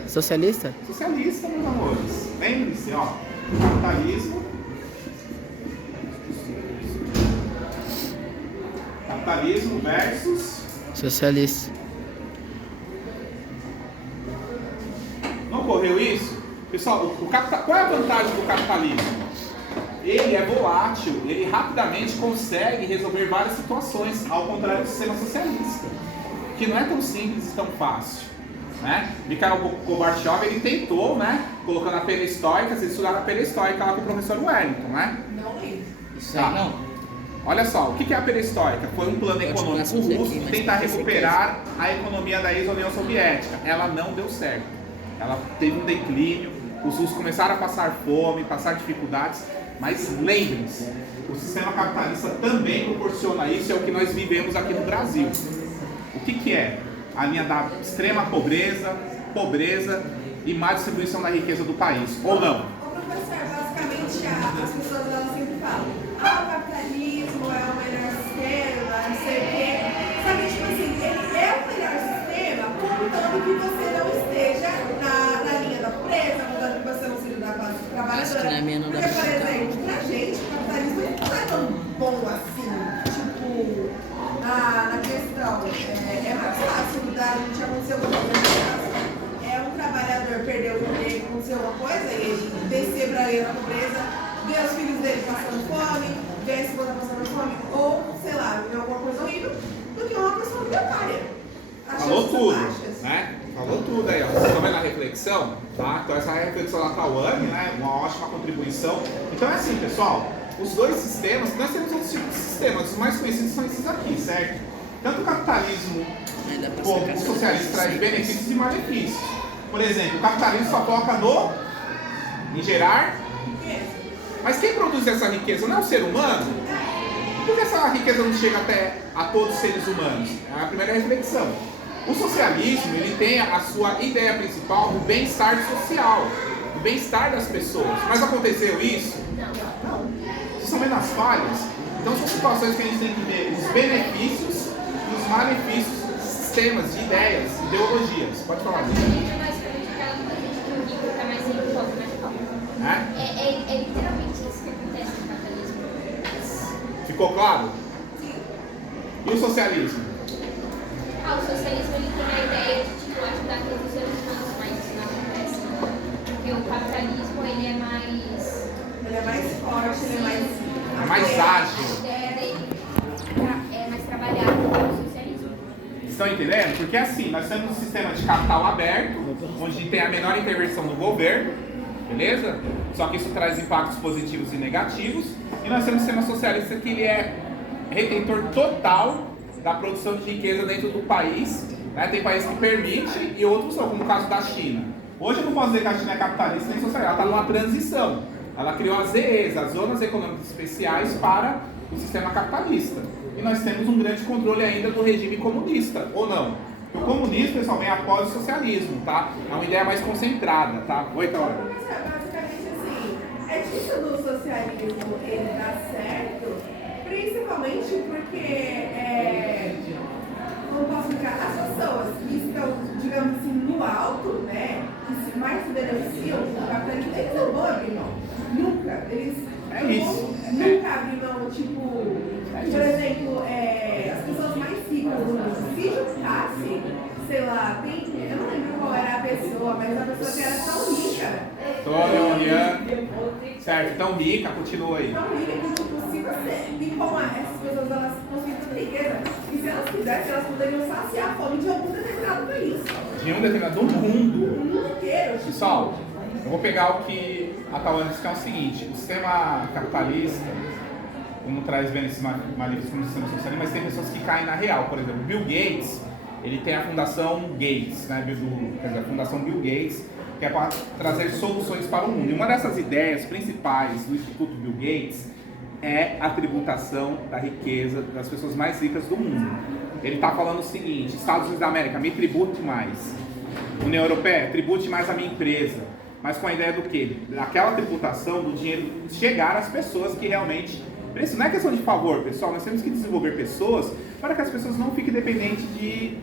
Socialista, meus amores. Lembre-se, ó. Capitalismo versus... Socialista. Não ocorreu isso? Pessoal, qual é a vantagem do capitalismo? Ele é volátil, ele rapidamente consegue resolver várias situações, ao contrário do sistema socialista, que não é tão simples e tão fácil. Né? Mikhail Gorbachev, ele tentou, né, colocando a perestroika, vocês estudaram a perestroika lá com o professor Wellington, né? Não lembro. Isso aí não. Olha só, o que é a perestroika? Foi um plano econômico russo de tentar recuperar a economia da ex-União Soviética. Ela não deu certo. Ela teve um declínio, os russos começaram a passar fome, passar dificuldades, mas lembrem-se, o sistema capitalista também proporciona isso, é o que nós vivemos aqui no Brasil. O que é? A linha da extrema pobreza e má distribuição da riqueza do país, ou não? Ô professor, basicamente as pessoas elas sempre falam: o capitalismo é o melhor sistema, não sei o quê. Só que, tipo assim, ele é o melhor sistema contanto que você não esteja na linha da pobreza, contanto que você não seja da classe trabalhadora. Porque, por exemplo, pra gente, o capitalismo não é tão bom assim. Tipo, na questão, é mais fácil mudar, a gente aconteceu alguma coisa. Um trabalhador perdeu o emprego, aconteceu uma coisa, e ele descer pra linha da pobreza, ver os filhos dele passando fome, ver a esposa passando fome, ou, sei lá, ver alguma coisa horrível, do que uma pessoa milionária. Falou tudo, né? Falou tudo aí, ó. Vocês estão vendo a reflexão? Tá? Então essa reflexão da Tawane, né? Uma ótima contribuição. Então é assim, pessoal, os dois sistemas, nós temos outros tipos de sistemas, os mais conhecidos são esses aqui, certo? Tanto o capitalismo como o socialismo traz benefícios e malefícios. Por exemplo, o capitalismo só foca em gerar riqueza. Mas quem produz essa riqueza não é o ser humano? Por que essa riqueza não chega até a todos os seres humanos? É a primeira reflexão. O socialismo, ele tem a sua ideia principal do bem-estar social, do bem-estar das pessoas. Mas aconteceu isso? Não. Vocês estão vendo as falhas? Então são situações que a gente tem que ver os benefícios e os malefícios de sistemas, de ideias, ideologias. Pode falar, A Lívia. gente é basicamente aquela coisa de que o rico fica mais rico, o pobre mais pobre. É literalmente isso que acontece no capitalismo. Ficou claro? E o socialismo? O socialismo ele tem a ideia de tipo, ajudar todos os seres humanos, mas isso não acontece. Porque o capitalismo ele é mais. Ele é mais forte, ele é mais. Mais ágil. A ideia dele é mais trabalhada do que o socialismo. Estão entendendo? Porque assim, nós temos um sistema de capital aberto, onde tem a menor intervenção do governo, beleza? Só que isso traz impactos positivos e negativos. E nós temos um sistema socialista que ele é retentor total da produção de riqueza dentro do país, né? Tem países que permitem e outros não, como o caso da China. Hoje eu não posso dizer que a China é capitalista nem socialista, ela está numa transição. Ela criou as ZEs, as Zonas Econômicas Especiais, para o sistema capitalista. E nós temos um grande controle ainda do regime comunista, ou não? O comunismo, pessoal, vem após o socialismo, tá? É uma ideia mais concentrada, tá? Oi, Taura. Basicamente assim, é disso do socialismo ele dá certo, principalmente porque, como posso explicar, as pessoas que estão, digamos assim, no alto, né, que mais se beneficiam do capitalismo, eles não vão abrir mão. Nunca. Eles nunca abrem mão, tipo, por exemplo, as pessoas mais ricas do mundo, se juntasse, sei lá, eu não lembro qual era a pessoa, mas a pessoa que era tão rica. Certo, tão rica, continua aí. Tão rica que, tipo, se você. E como essas pessoas elas possuem tanta riqueza, e se elas quisessem, elas poderiam saciar a fome de algum determinado país. De um determinado mundo. O mundo inteiro. Tipo, Pessoal, eu vou pegar o que a Tawana disse, que é o seguinte: o sistema capitalista, como traz benefícios malefícios como o sistema socialista, mas tem pessoas que caem na real. Por exemplo, Bill Gates, ele tem a Fundação Gates, né? Quer dizer, a Fundação Bill Gates, que é para trazer soluções para o mundo. E uma dessas ideias principais do Instituto Bill Gates é a tributação da riqueza das pessoas mais ricas do mundo. Ele está falando o seguinte: Estados Unidos da América, me tribute mais. União Europeia, tribute mais a minha empresa. Mas com a ideia do quê? Daquela tributação do dinheiro chegar às pessoas que realmente precisam. Não é questão de favor, pessoal. Nós temos que desenvolver pessoas para que as pessoas não fiquem dependentes de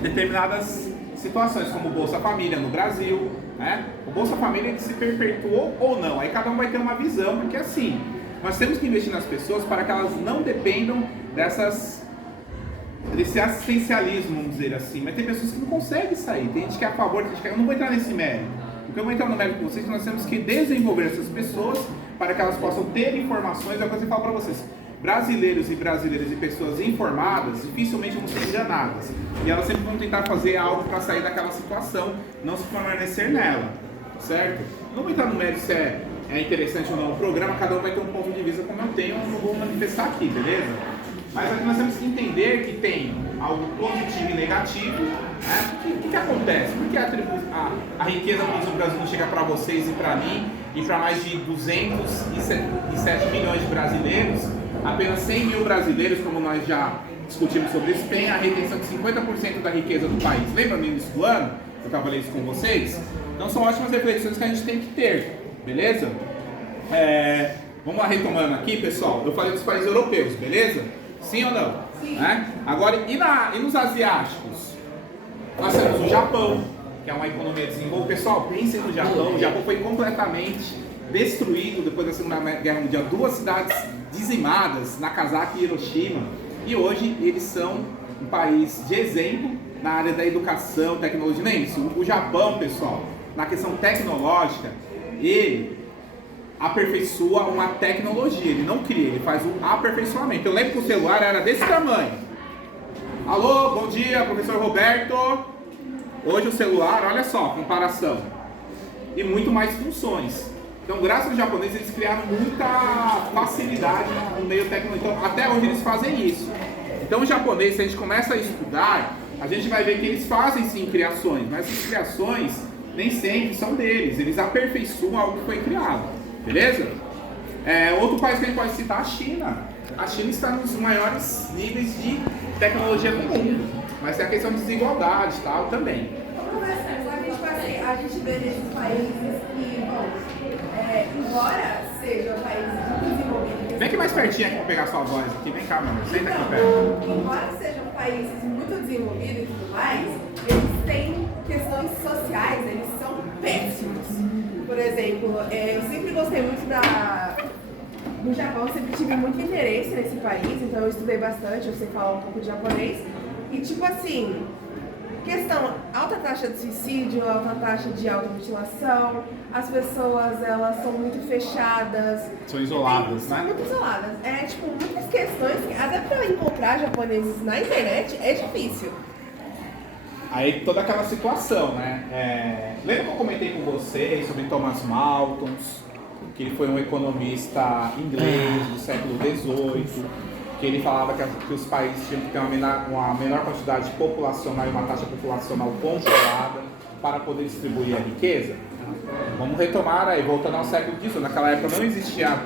determinadas situações, como o Bolsa Família no Brasil, né? O Bolsa Família ele se perpetuou ou não. Aí cada um vai ter uma visão, porque assim, nós temos que investir nas pessoas para que elas não dependam desse assistencialismo, vamos dizer assim. Mas tem pessoas que não conseguem sair, tem gente que é a favor, tem gente que eu não vou entrar nesse mérito. O que eu vou entrar no mérito com vocês é que nós temos que desenvolver essas pessoas para que elas possam ter informações. É o que eu falo para vocês: brasileiros e brasileiras e pessoas informadas dificilmente vão ser enganadas, e elas sempre vão tentar fazer algo para sair daquela situação, não se permanecer nela, certo? Não vou entrar no mérito se é interessante ou não o programa, cada um vai ter um ponto de vista como eu tenho, eu não vou manifestar aqui, beleza? Mas aqui nós temos que entender que tem algo positivo e negativo, né? O que acontece? Por que a riqueza do Brasil não chega para vocês e para mim e para mais de 207 milhões de brasileiros? Apenas 100 mil brasileiros, como nós já discutimos sobre isso, têm a retenção de 50% da riqueza do país. Lembra no início do ano? Eu trabalhei isso com vocês. Então são ótimas reflexões que a gente tem que ter, beleza? Vamos lá retomando aqui, pessoal. Eu falei dos países europeus, beleza? Sim ou não? Sim. Agora, e nos asiáticos? Nós temos o Japão, que é uma economia desenvolvida. Pessoal, pensem no Japão. O Japão foi completamente destruído depois da Segunda Guerra Mundial. 2 cidades dizimadas, Nagasaki e Hiroshima. E hoje eles são um país de exemplo na área da educação, tecnologia. Nem isso. O Japão, pessoal, na questão tecnológica, ele aperfeiçoa uma tecnologia, ele não cria, ele faz o aperfeiçoamento. Eu lembro que o celular era desse tamanho. Alô, bom dia, professor Roberto. Hoje o celular, olha só, comparação. E muito mais funções. Então, graças aos japoneses, eles criaram muita facilidade no meio tecnológico. Então, até hoje eles fazem isso. Então, os japoneses, se a gente começa a estudar, a gente vai ver que eles fazem sim criações, mas essas criações nem sempre são deles. Eles aperfeiçoam algo que foi criado. Beleza? Outro país que a gente pode citar, a China. A China está nos maiores níveis de tecnologia do mundo, mas tem a questão de desigualdade e tal também. A gente vê nesses países que, bom, embora sejam países de desenvolvimento... Vem aqui mais pertinho aqui para pegar sua voz aqui. Vem cá, meu amor. Senta aqui perto. Embora sejam países muito desenvolvidos e tudo mais, eles têm questões sociais, eles são péssimos. Por exemplo, eu sempre gostei muito do Japão, eu sempre tive muito interesse nesse país, então eu estudei bastante, eu sei falar um pouco de japonês. E tipo assim, questão, alta taxa de suicídio, alta taxa de automutilação, as pessoas elas são muito fechadas. São isoladas, são né? muito isoladas. É tipo, muitas questões que até pra encontrar japoneses na internet é difícil. Aí toda aquela situação, né? Lembra que eu comentei com vocês sobre Thomas Malthus, que ele foi um economista inglês do século XVIII, que ele falava que os países tinham que ter uma menor quantidade populacional e uma taxa populacional controlada para poder distribuir a riqueza? Vamos retomar aí, voltando ao século XVIII. Naquela época não existia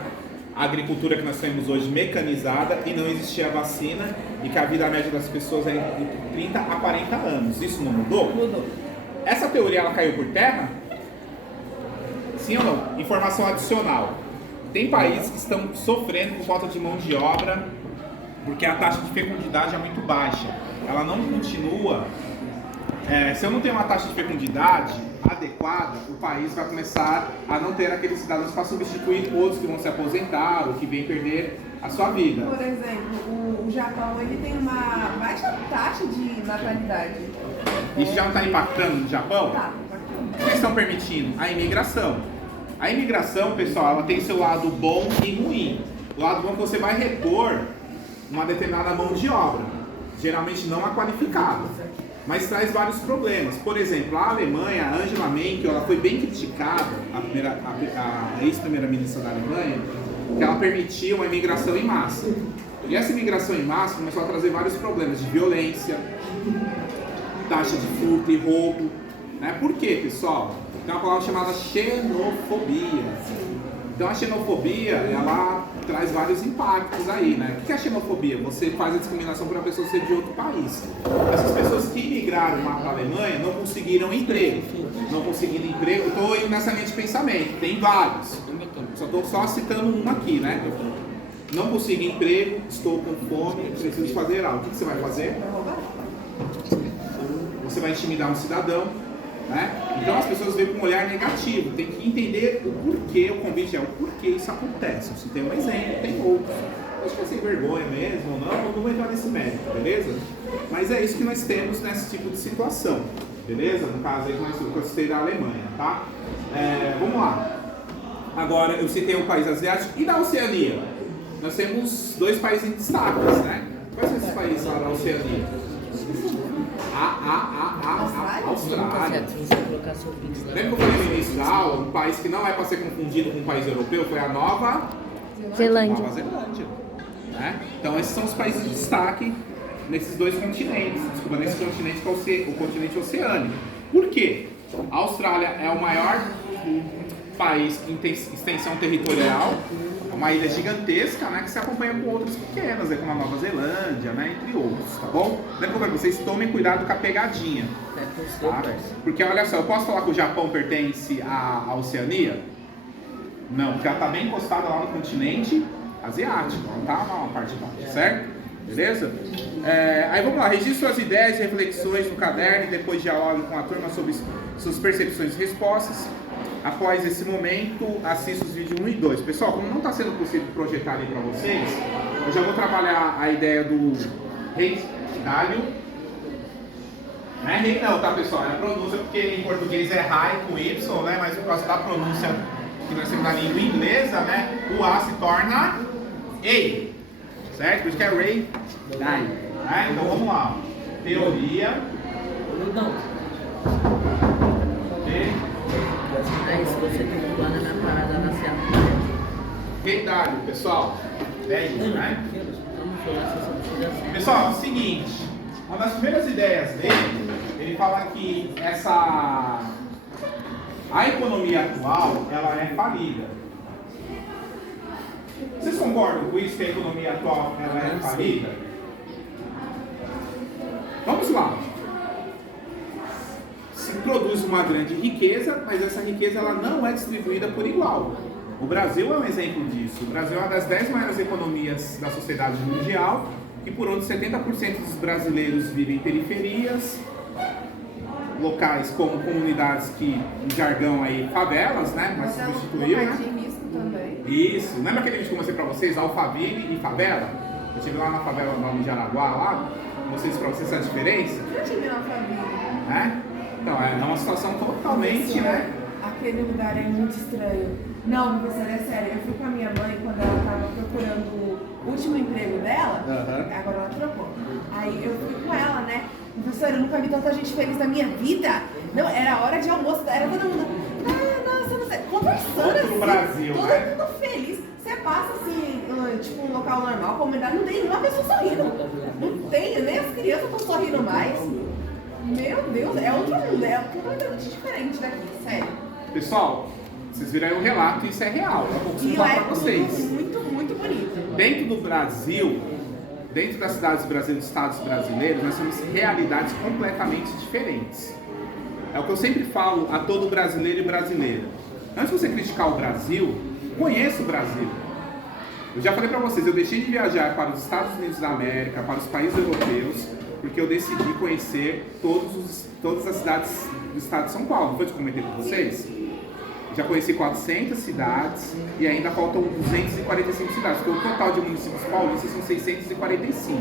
a agricultura que nós temos hoje mecanizada e não existia vacina, e que a vida média das pessoas é entre 30 a 40 anos. Isso não mudou? Mudou. Essa teoria ela caiu por terra? Sim ou não? Informação adicional. Tem países que estão sofrendo por falta de mão de obra, porque a taxa de fecundidade é muito baixa. Ela não continua. Se eu não tenho uma taxa de fecundidade adequada, o país vai começar a não ter aqueles cidadãos para substituir outros que vão se aposentar ou que vêm perder a sua vida. Por exemplo, o Japão ele tem uma baixa taxa de natalidade. Isso já não está impactando no Japão? Tá. O que eles estão permitindo? A imigração. A imigração, pessoal, ela tem seu lado bom e ruim. O lado bom é que você vai repor uma determinada mão de obra, geralmente não a qualificada, mas traz vários problemas. Por exemplo, a Alemanha, a Angela Merkel, ela foi bem criticada, a ex-primeira-ministra da Alemanha, que ela permitia uma imigração em massa. E essa imigração em massa começou a trazer vários problemas de violência, taxa de furto e roubo. Por quê, pessoal? Tem uma palavra chamada xenofobia. Então a xenofobia, ela traz vários impactos aí, né? O que é a xenofobia? Você faz a discriminação por uma pessoa ser de outro país. Essas pessoas que imigraram para a Alemanha não conseguiram emprego. Não conseguindo emprego, eu estou indo nessa linha de pensamento, tem vários. Só estou citando um aqui, né? Não consigo emprego, estou com fome, preciso de fazer algo. O que você vai fazer? Você vai intimidar um cidadão. Então as pessoas veem com um olhar negativo, tem que entender o porquê, o convite é o porquê isso acontece. Se tem um exemplo, tem outros. Acho que é sem vergonha mesmo ou não vou entrar nesse mérito, beleza? Mas é isso que nós temos nesse tipo de situação, beleza? No caso aí que eu citei da Alemanha, tá? Vamos lá. Agora eu citei um país asiático e da Oceania. Nós temos dois países em destaque, né? Quais são esses países lá da Oceania? Austrália. Lembra que eu falei no início da aula, um país que não é para ser confundido com um país europeu, foi a Nova Zelândia. Né? Então esses são os países de destaque nesses dois continentes, nesse continente que é o continente oceânico. Por quê? A Austrália é o maior país em extensão territorial, uma ilha gigantesca, né, que se acompanha com outras pequenas, como a Nova Zelândia, né, entre outros, tá bom? Lembra que vocês tomem cuidado com a pegadinha, tá? Porque olha só, eu posso falar que o Japão pertence à Oceania? Não, porque ela está bem encostada lá no continente asiático, não tá uma parte da, certo? Beleza? Aí vamos lá, registre suas ideias e reflexões no caderno e depois dialogue com a turma sobre suas percepções e respostas. Após esse momento, assista os vídeos 1 e 2. Pessoal, como não está sendo possível projetar ali para vocês, eu já vou trabalhar a ideia do rei Dalio. Não é rei não, tá, pessoal? É a pronúncia, porque em português é Rai com Y, né? Mas por causa da pronúncia que nós temos na língua inglesa, né? O A se torna EI, certo? Por isso que é Ray Dalio. Né? Então vamos lá. Teoria. Se você tem um plano na parada na Serra. Rei Dalio, pessoal. É isso, né? Pessoal, é o seguinte. Uma das primeiras ideias dele, ele fala que a economia atual, ela é falida. Vocês concordam com isso, que a economia atual ela é falida? Vamos lá. Se produz uma grande riqueza, mas essa riqueza ela não é distribuída por igual. O Brasil é um exemplo disso. O Brasil é uma das 10 maiores economias da sociedade mundial, que por onde 70% dos brasileiros vivem em periferias, locais como comunidades que, em jargão aí, favelas, né? Mas substituiu, né? Também. Isso. Lembra aquele vídeo que eu mostrei pra vocês, Alphaville e favela? Eu estive lá na favela do Jaraguá, lá, mostrei pra vocês essa diferença. Eu tive na família. Então, é uma situação totalmente, né? Aquele lugar é muito estranho. Não, professor, é sério. Eu fui com a minha mãe quando ela estava procurando o último emprego dela. Agora ela trocou. Aí eu fui com ela, né? Professor, eu nunca vi tanta gente feliz na minha vida. Não, era hora de almoço, era todo mundo. Nossa, não sei. Conversando assim. Brasil, todo né? mundo feliz. Você passa assim, tipo um local normal, comunidade, não tem nenhuma pessoa sorrindo. Não tem, nem as crianças estão sorrindo mais. Meu Deus, é outro mundo, é completamente diferente daqui, sério. Pessoal, vocês viram aí o relato, isso é real. Eu vou E contar lá é pra vocês. muito bonito. Dentro do Brasil, dentro das cidades brasileiras, dos estados brasileiros, nós temos realidades completamente diferentes. É o que eu sempre falo a todo brasileiro e brasileira. Antes de você criticar o Brasil, conheça o Brasil. Eu já falei pra vocês, eu deixei de viajar para os Estados Unidos da América, para os países europeus, porque eu decidi conhecer todas as cidades do estado de São Paulo. Não foi que eu comentei com vocês? Já conheci 400 cidades e ainda faltam 245 cidades, porque o total de municípios paulistas são 645.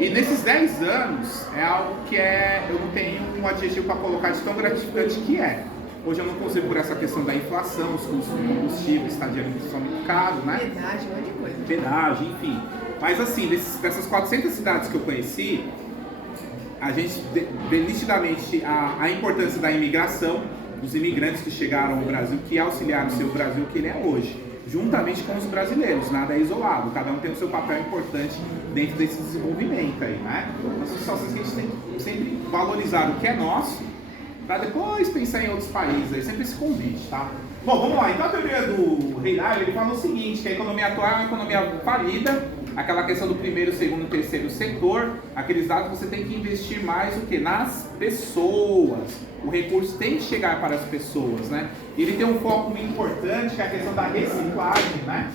E nesses 10 anos é algo que eu não tenho um adjetivo para colocar de tão gratificante que é. Hoje eu não consigo por essa questão da inflação, os custos do combustível, estadiamento são muito caros, né? Pedágio, um monte de coisa. Pedágio, enfim. Mas assim, dessas 400 cidades que eu conheci, a gente vê nitidamente a importância da imigração, dos imigrantes que chegaram ao Brasil, que auxiliaram o seu Brasil que ele é hoje, juntamente com os brasileiros, nada é isolado, cada um tem o seu papel importante dentro desse desenvolvimento aí, né? Mas são situações que a gente tem que sempre valorizar o que é nosso, para depois pensar em outros países, aí sempre esse convite, tá? Bom, vamos lá, então a teoria do Rei Dalio, ele fala o seguinte, que a economia atual é uma economia falida, aquela questão do primeiro, segundo e terceiro setor, aqueles dados você tem que investir mais o que? Nas pessoas. O recurso tem que chegar para as pessoas, né? E ele tem um foco muito importante, que é a questão da reciclagem, né?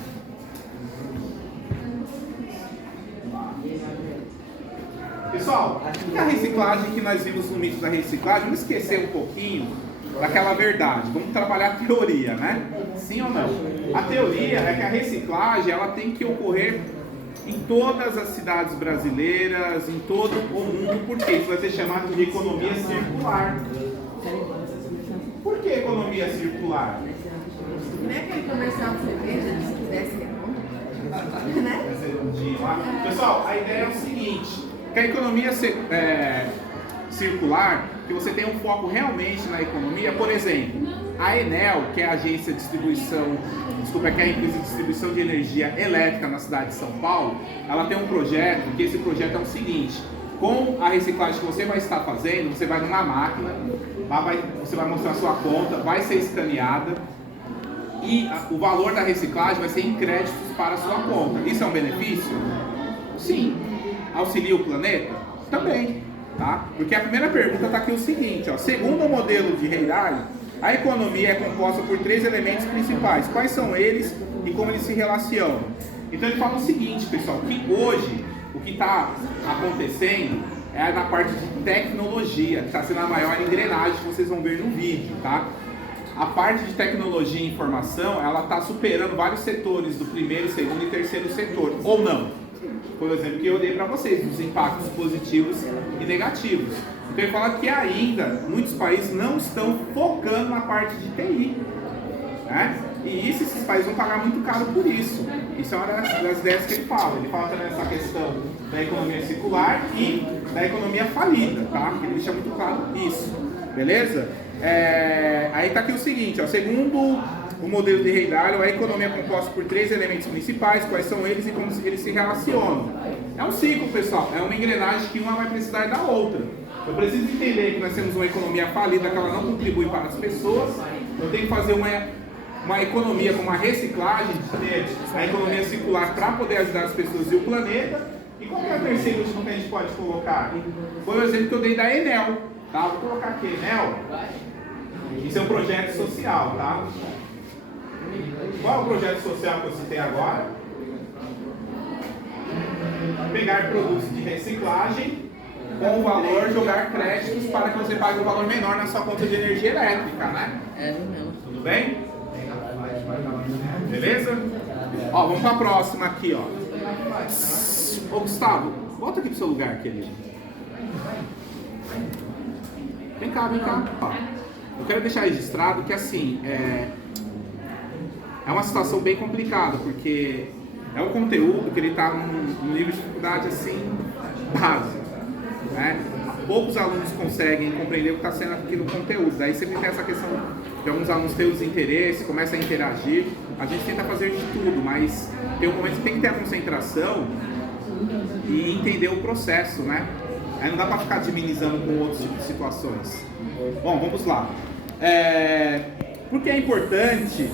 Pessoal, o que é a reciclagem que nós vimos no mito da reciclagem? Vamos esquecer um pouquinho daquela verdade. Vamos trabalhar a teoria, né? Sim ou não? A teoria é que a reciclagem ela tem que ocorrer em todas as cidades brasileiras, em todo o mundo, porque isso vai ser chamado de economia circular. Por que economia circular? Não é aquele comercial de cerveja, se quisesse redondo, né? Pessoal, a ideia é o seguinte, que a economia circular, que você tem um foco realmente na economia, por exemplo, a Enel, que é a agência de distribuição, que é a empresa de distribuição de energia elétrica na cidade de São Paulo, ela tem um projeto, que esse projeto é o seguinte, com a reciclagem que você vai estar fazendo, você vai numa máquina, você vai mostrar a sua conta, vai ser escaneada, e o valor da reciclagem vai ser em créditos para a sua conta. Isso é um benefício? Sim. Auxilia o planeta? Também. Tá? Porque a primeira pergunta está aqui o seguinte, ó, segundo o modelo de Rei Dalio, a economia é composta por 3 elementos principais. Quais são eles e como eles se relacionam? Então ele fala o seguinte, pessoal, que hoje o que está acontecendo é na parte de tecnologia, que está sendo a maior engrenagem que vocês vão ver no vídeo, tá? A parte de tecnologia e informação, ela está superando vários setores do primeiro, segundo e terceiro setor, ou não? Por exemplo, que eu dei para vocês, dos impactos positivos e negativos. Então ele fala que ainda muitos países não estão focando na parte de TI, né? E isso, esses países vão pagar muito caro por isso. Isso é uma das ideias que ele fala. Ele fala também dessa questão da economia circular e da economia falida, tá? Ele deixa muito claro isso, beleza? Aí tá aqui o seguinte, ó, segundo o modelo de Rei Dalio, a economia é composta por 3 elementos principais, quais são eles e como eles se relacionam. É um ciclo, pessoal, é uma engrenagem que uma vai precisar da outra. Eu preciso entender que nós temos uma economia falida, que ela não contribui para as pessoas, eu tenho que fazer uma economia com uma reciclagem, a economia circular para poder ajudar as pessoas e o planeta. E qual é o terceiro último que a gente pode colocar? Foi o exemplo que eu dei da Enel, tá? Vou colocar aqui, Enel. Isso é um projeto social, tá? Qual é o projeto social que eu citei agora? pegar produtos de reciclagem com o valor, jogar créditos para que você pague um valor menor na sua conta de energia elétrica, né? É mesmo. Tudo bem? Beleza? Ó, vamos para a próxima aqui, ó. Ô Gustavo, volta aqui pro seu lugar, querido. Vem cá, vem cá. Ó, eu quero deixar registrado que assim, é uma situação bem complicada, porque é um conteúdo que ele está num nível de dificuldade assim, básico, né? Poucos alunos conseguem compreender o que está sendo aqui no conteúdo. Daí sempre tem essa questão de alguns alunos terem os interesses, começam a interagir. A gente tenta fazer de tudo, mas tem um momento que tem que ter a concentração e entender o processo, né? Aí não dá para ficar minimizando com outros tipos de situações. Bom, vamos lá. Por que é importante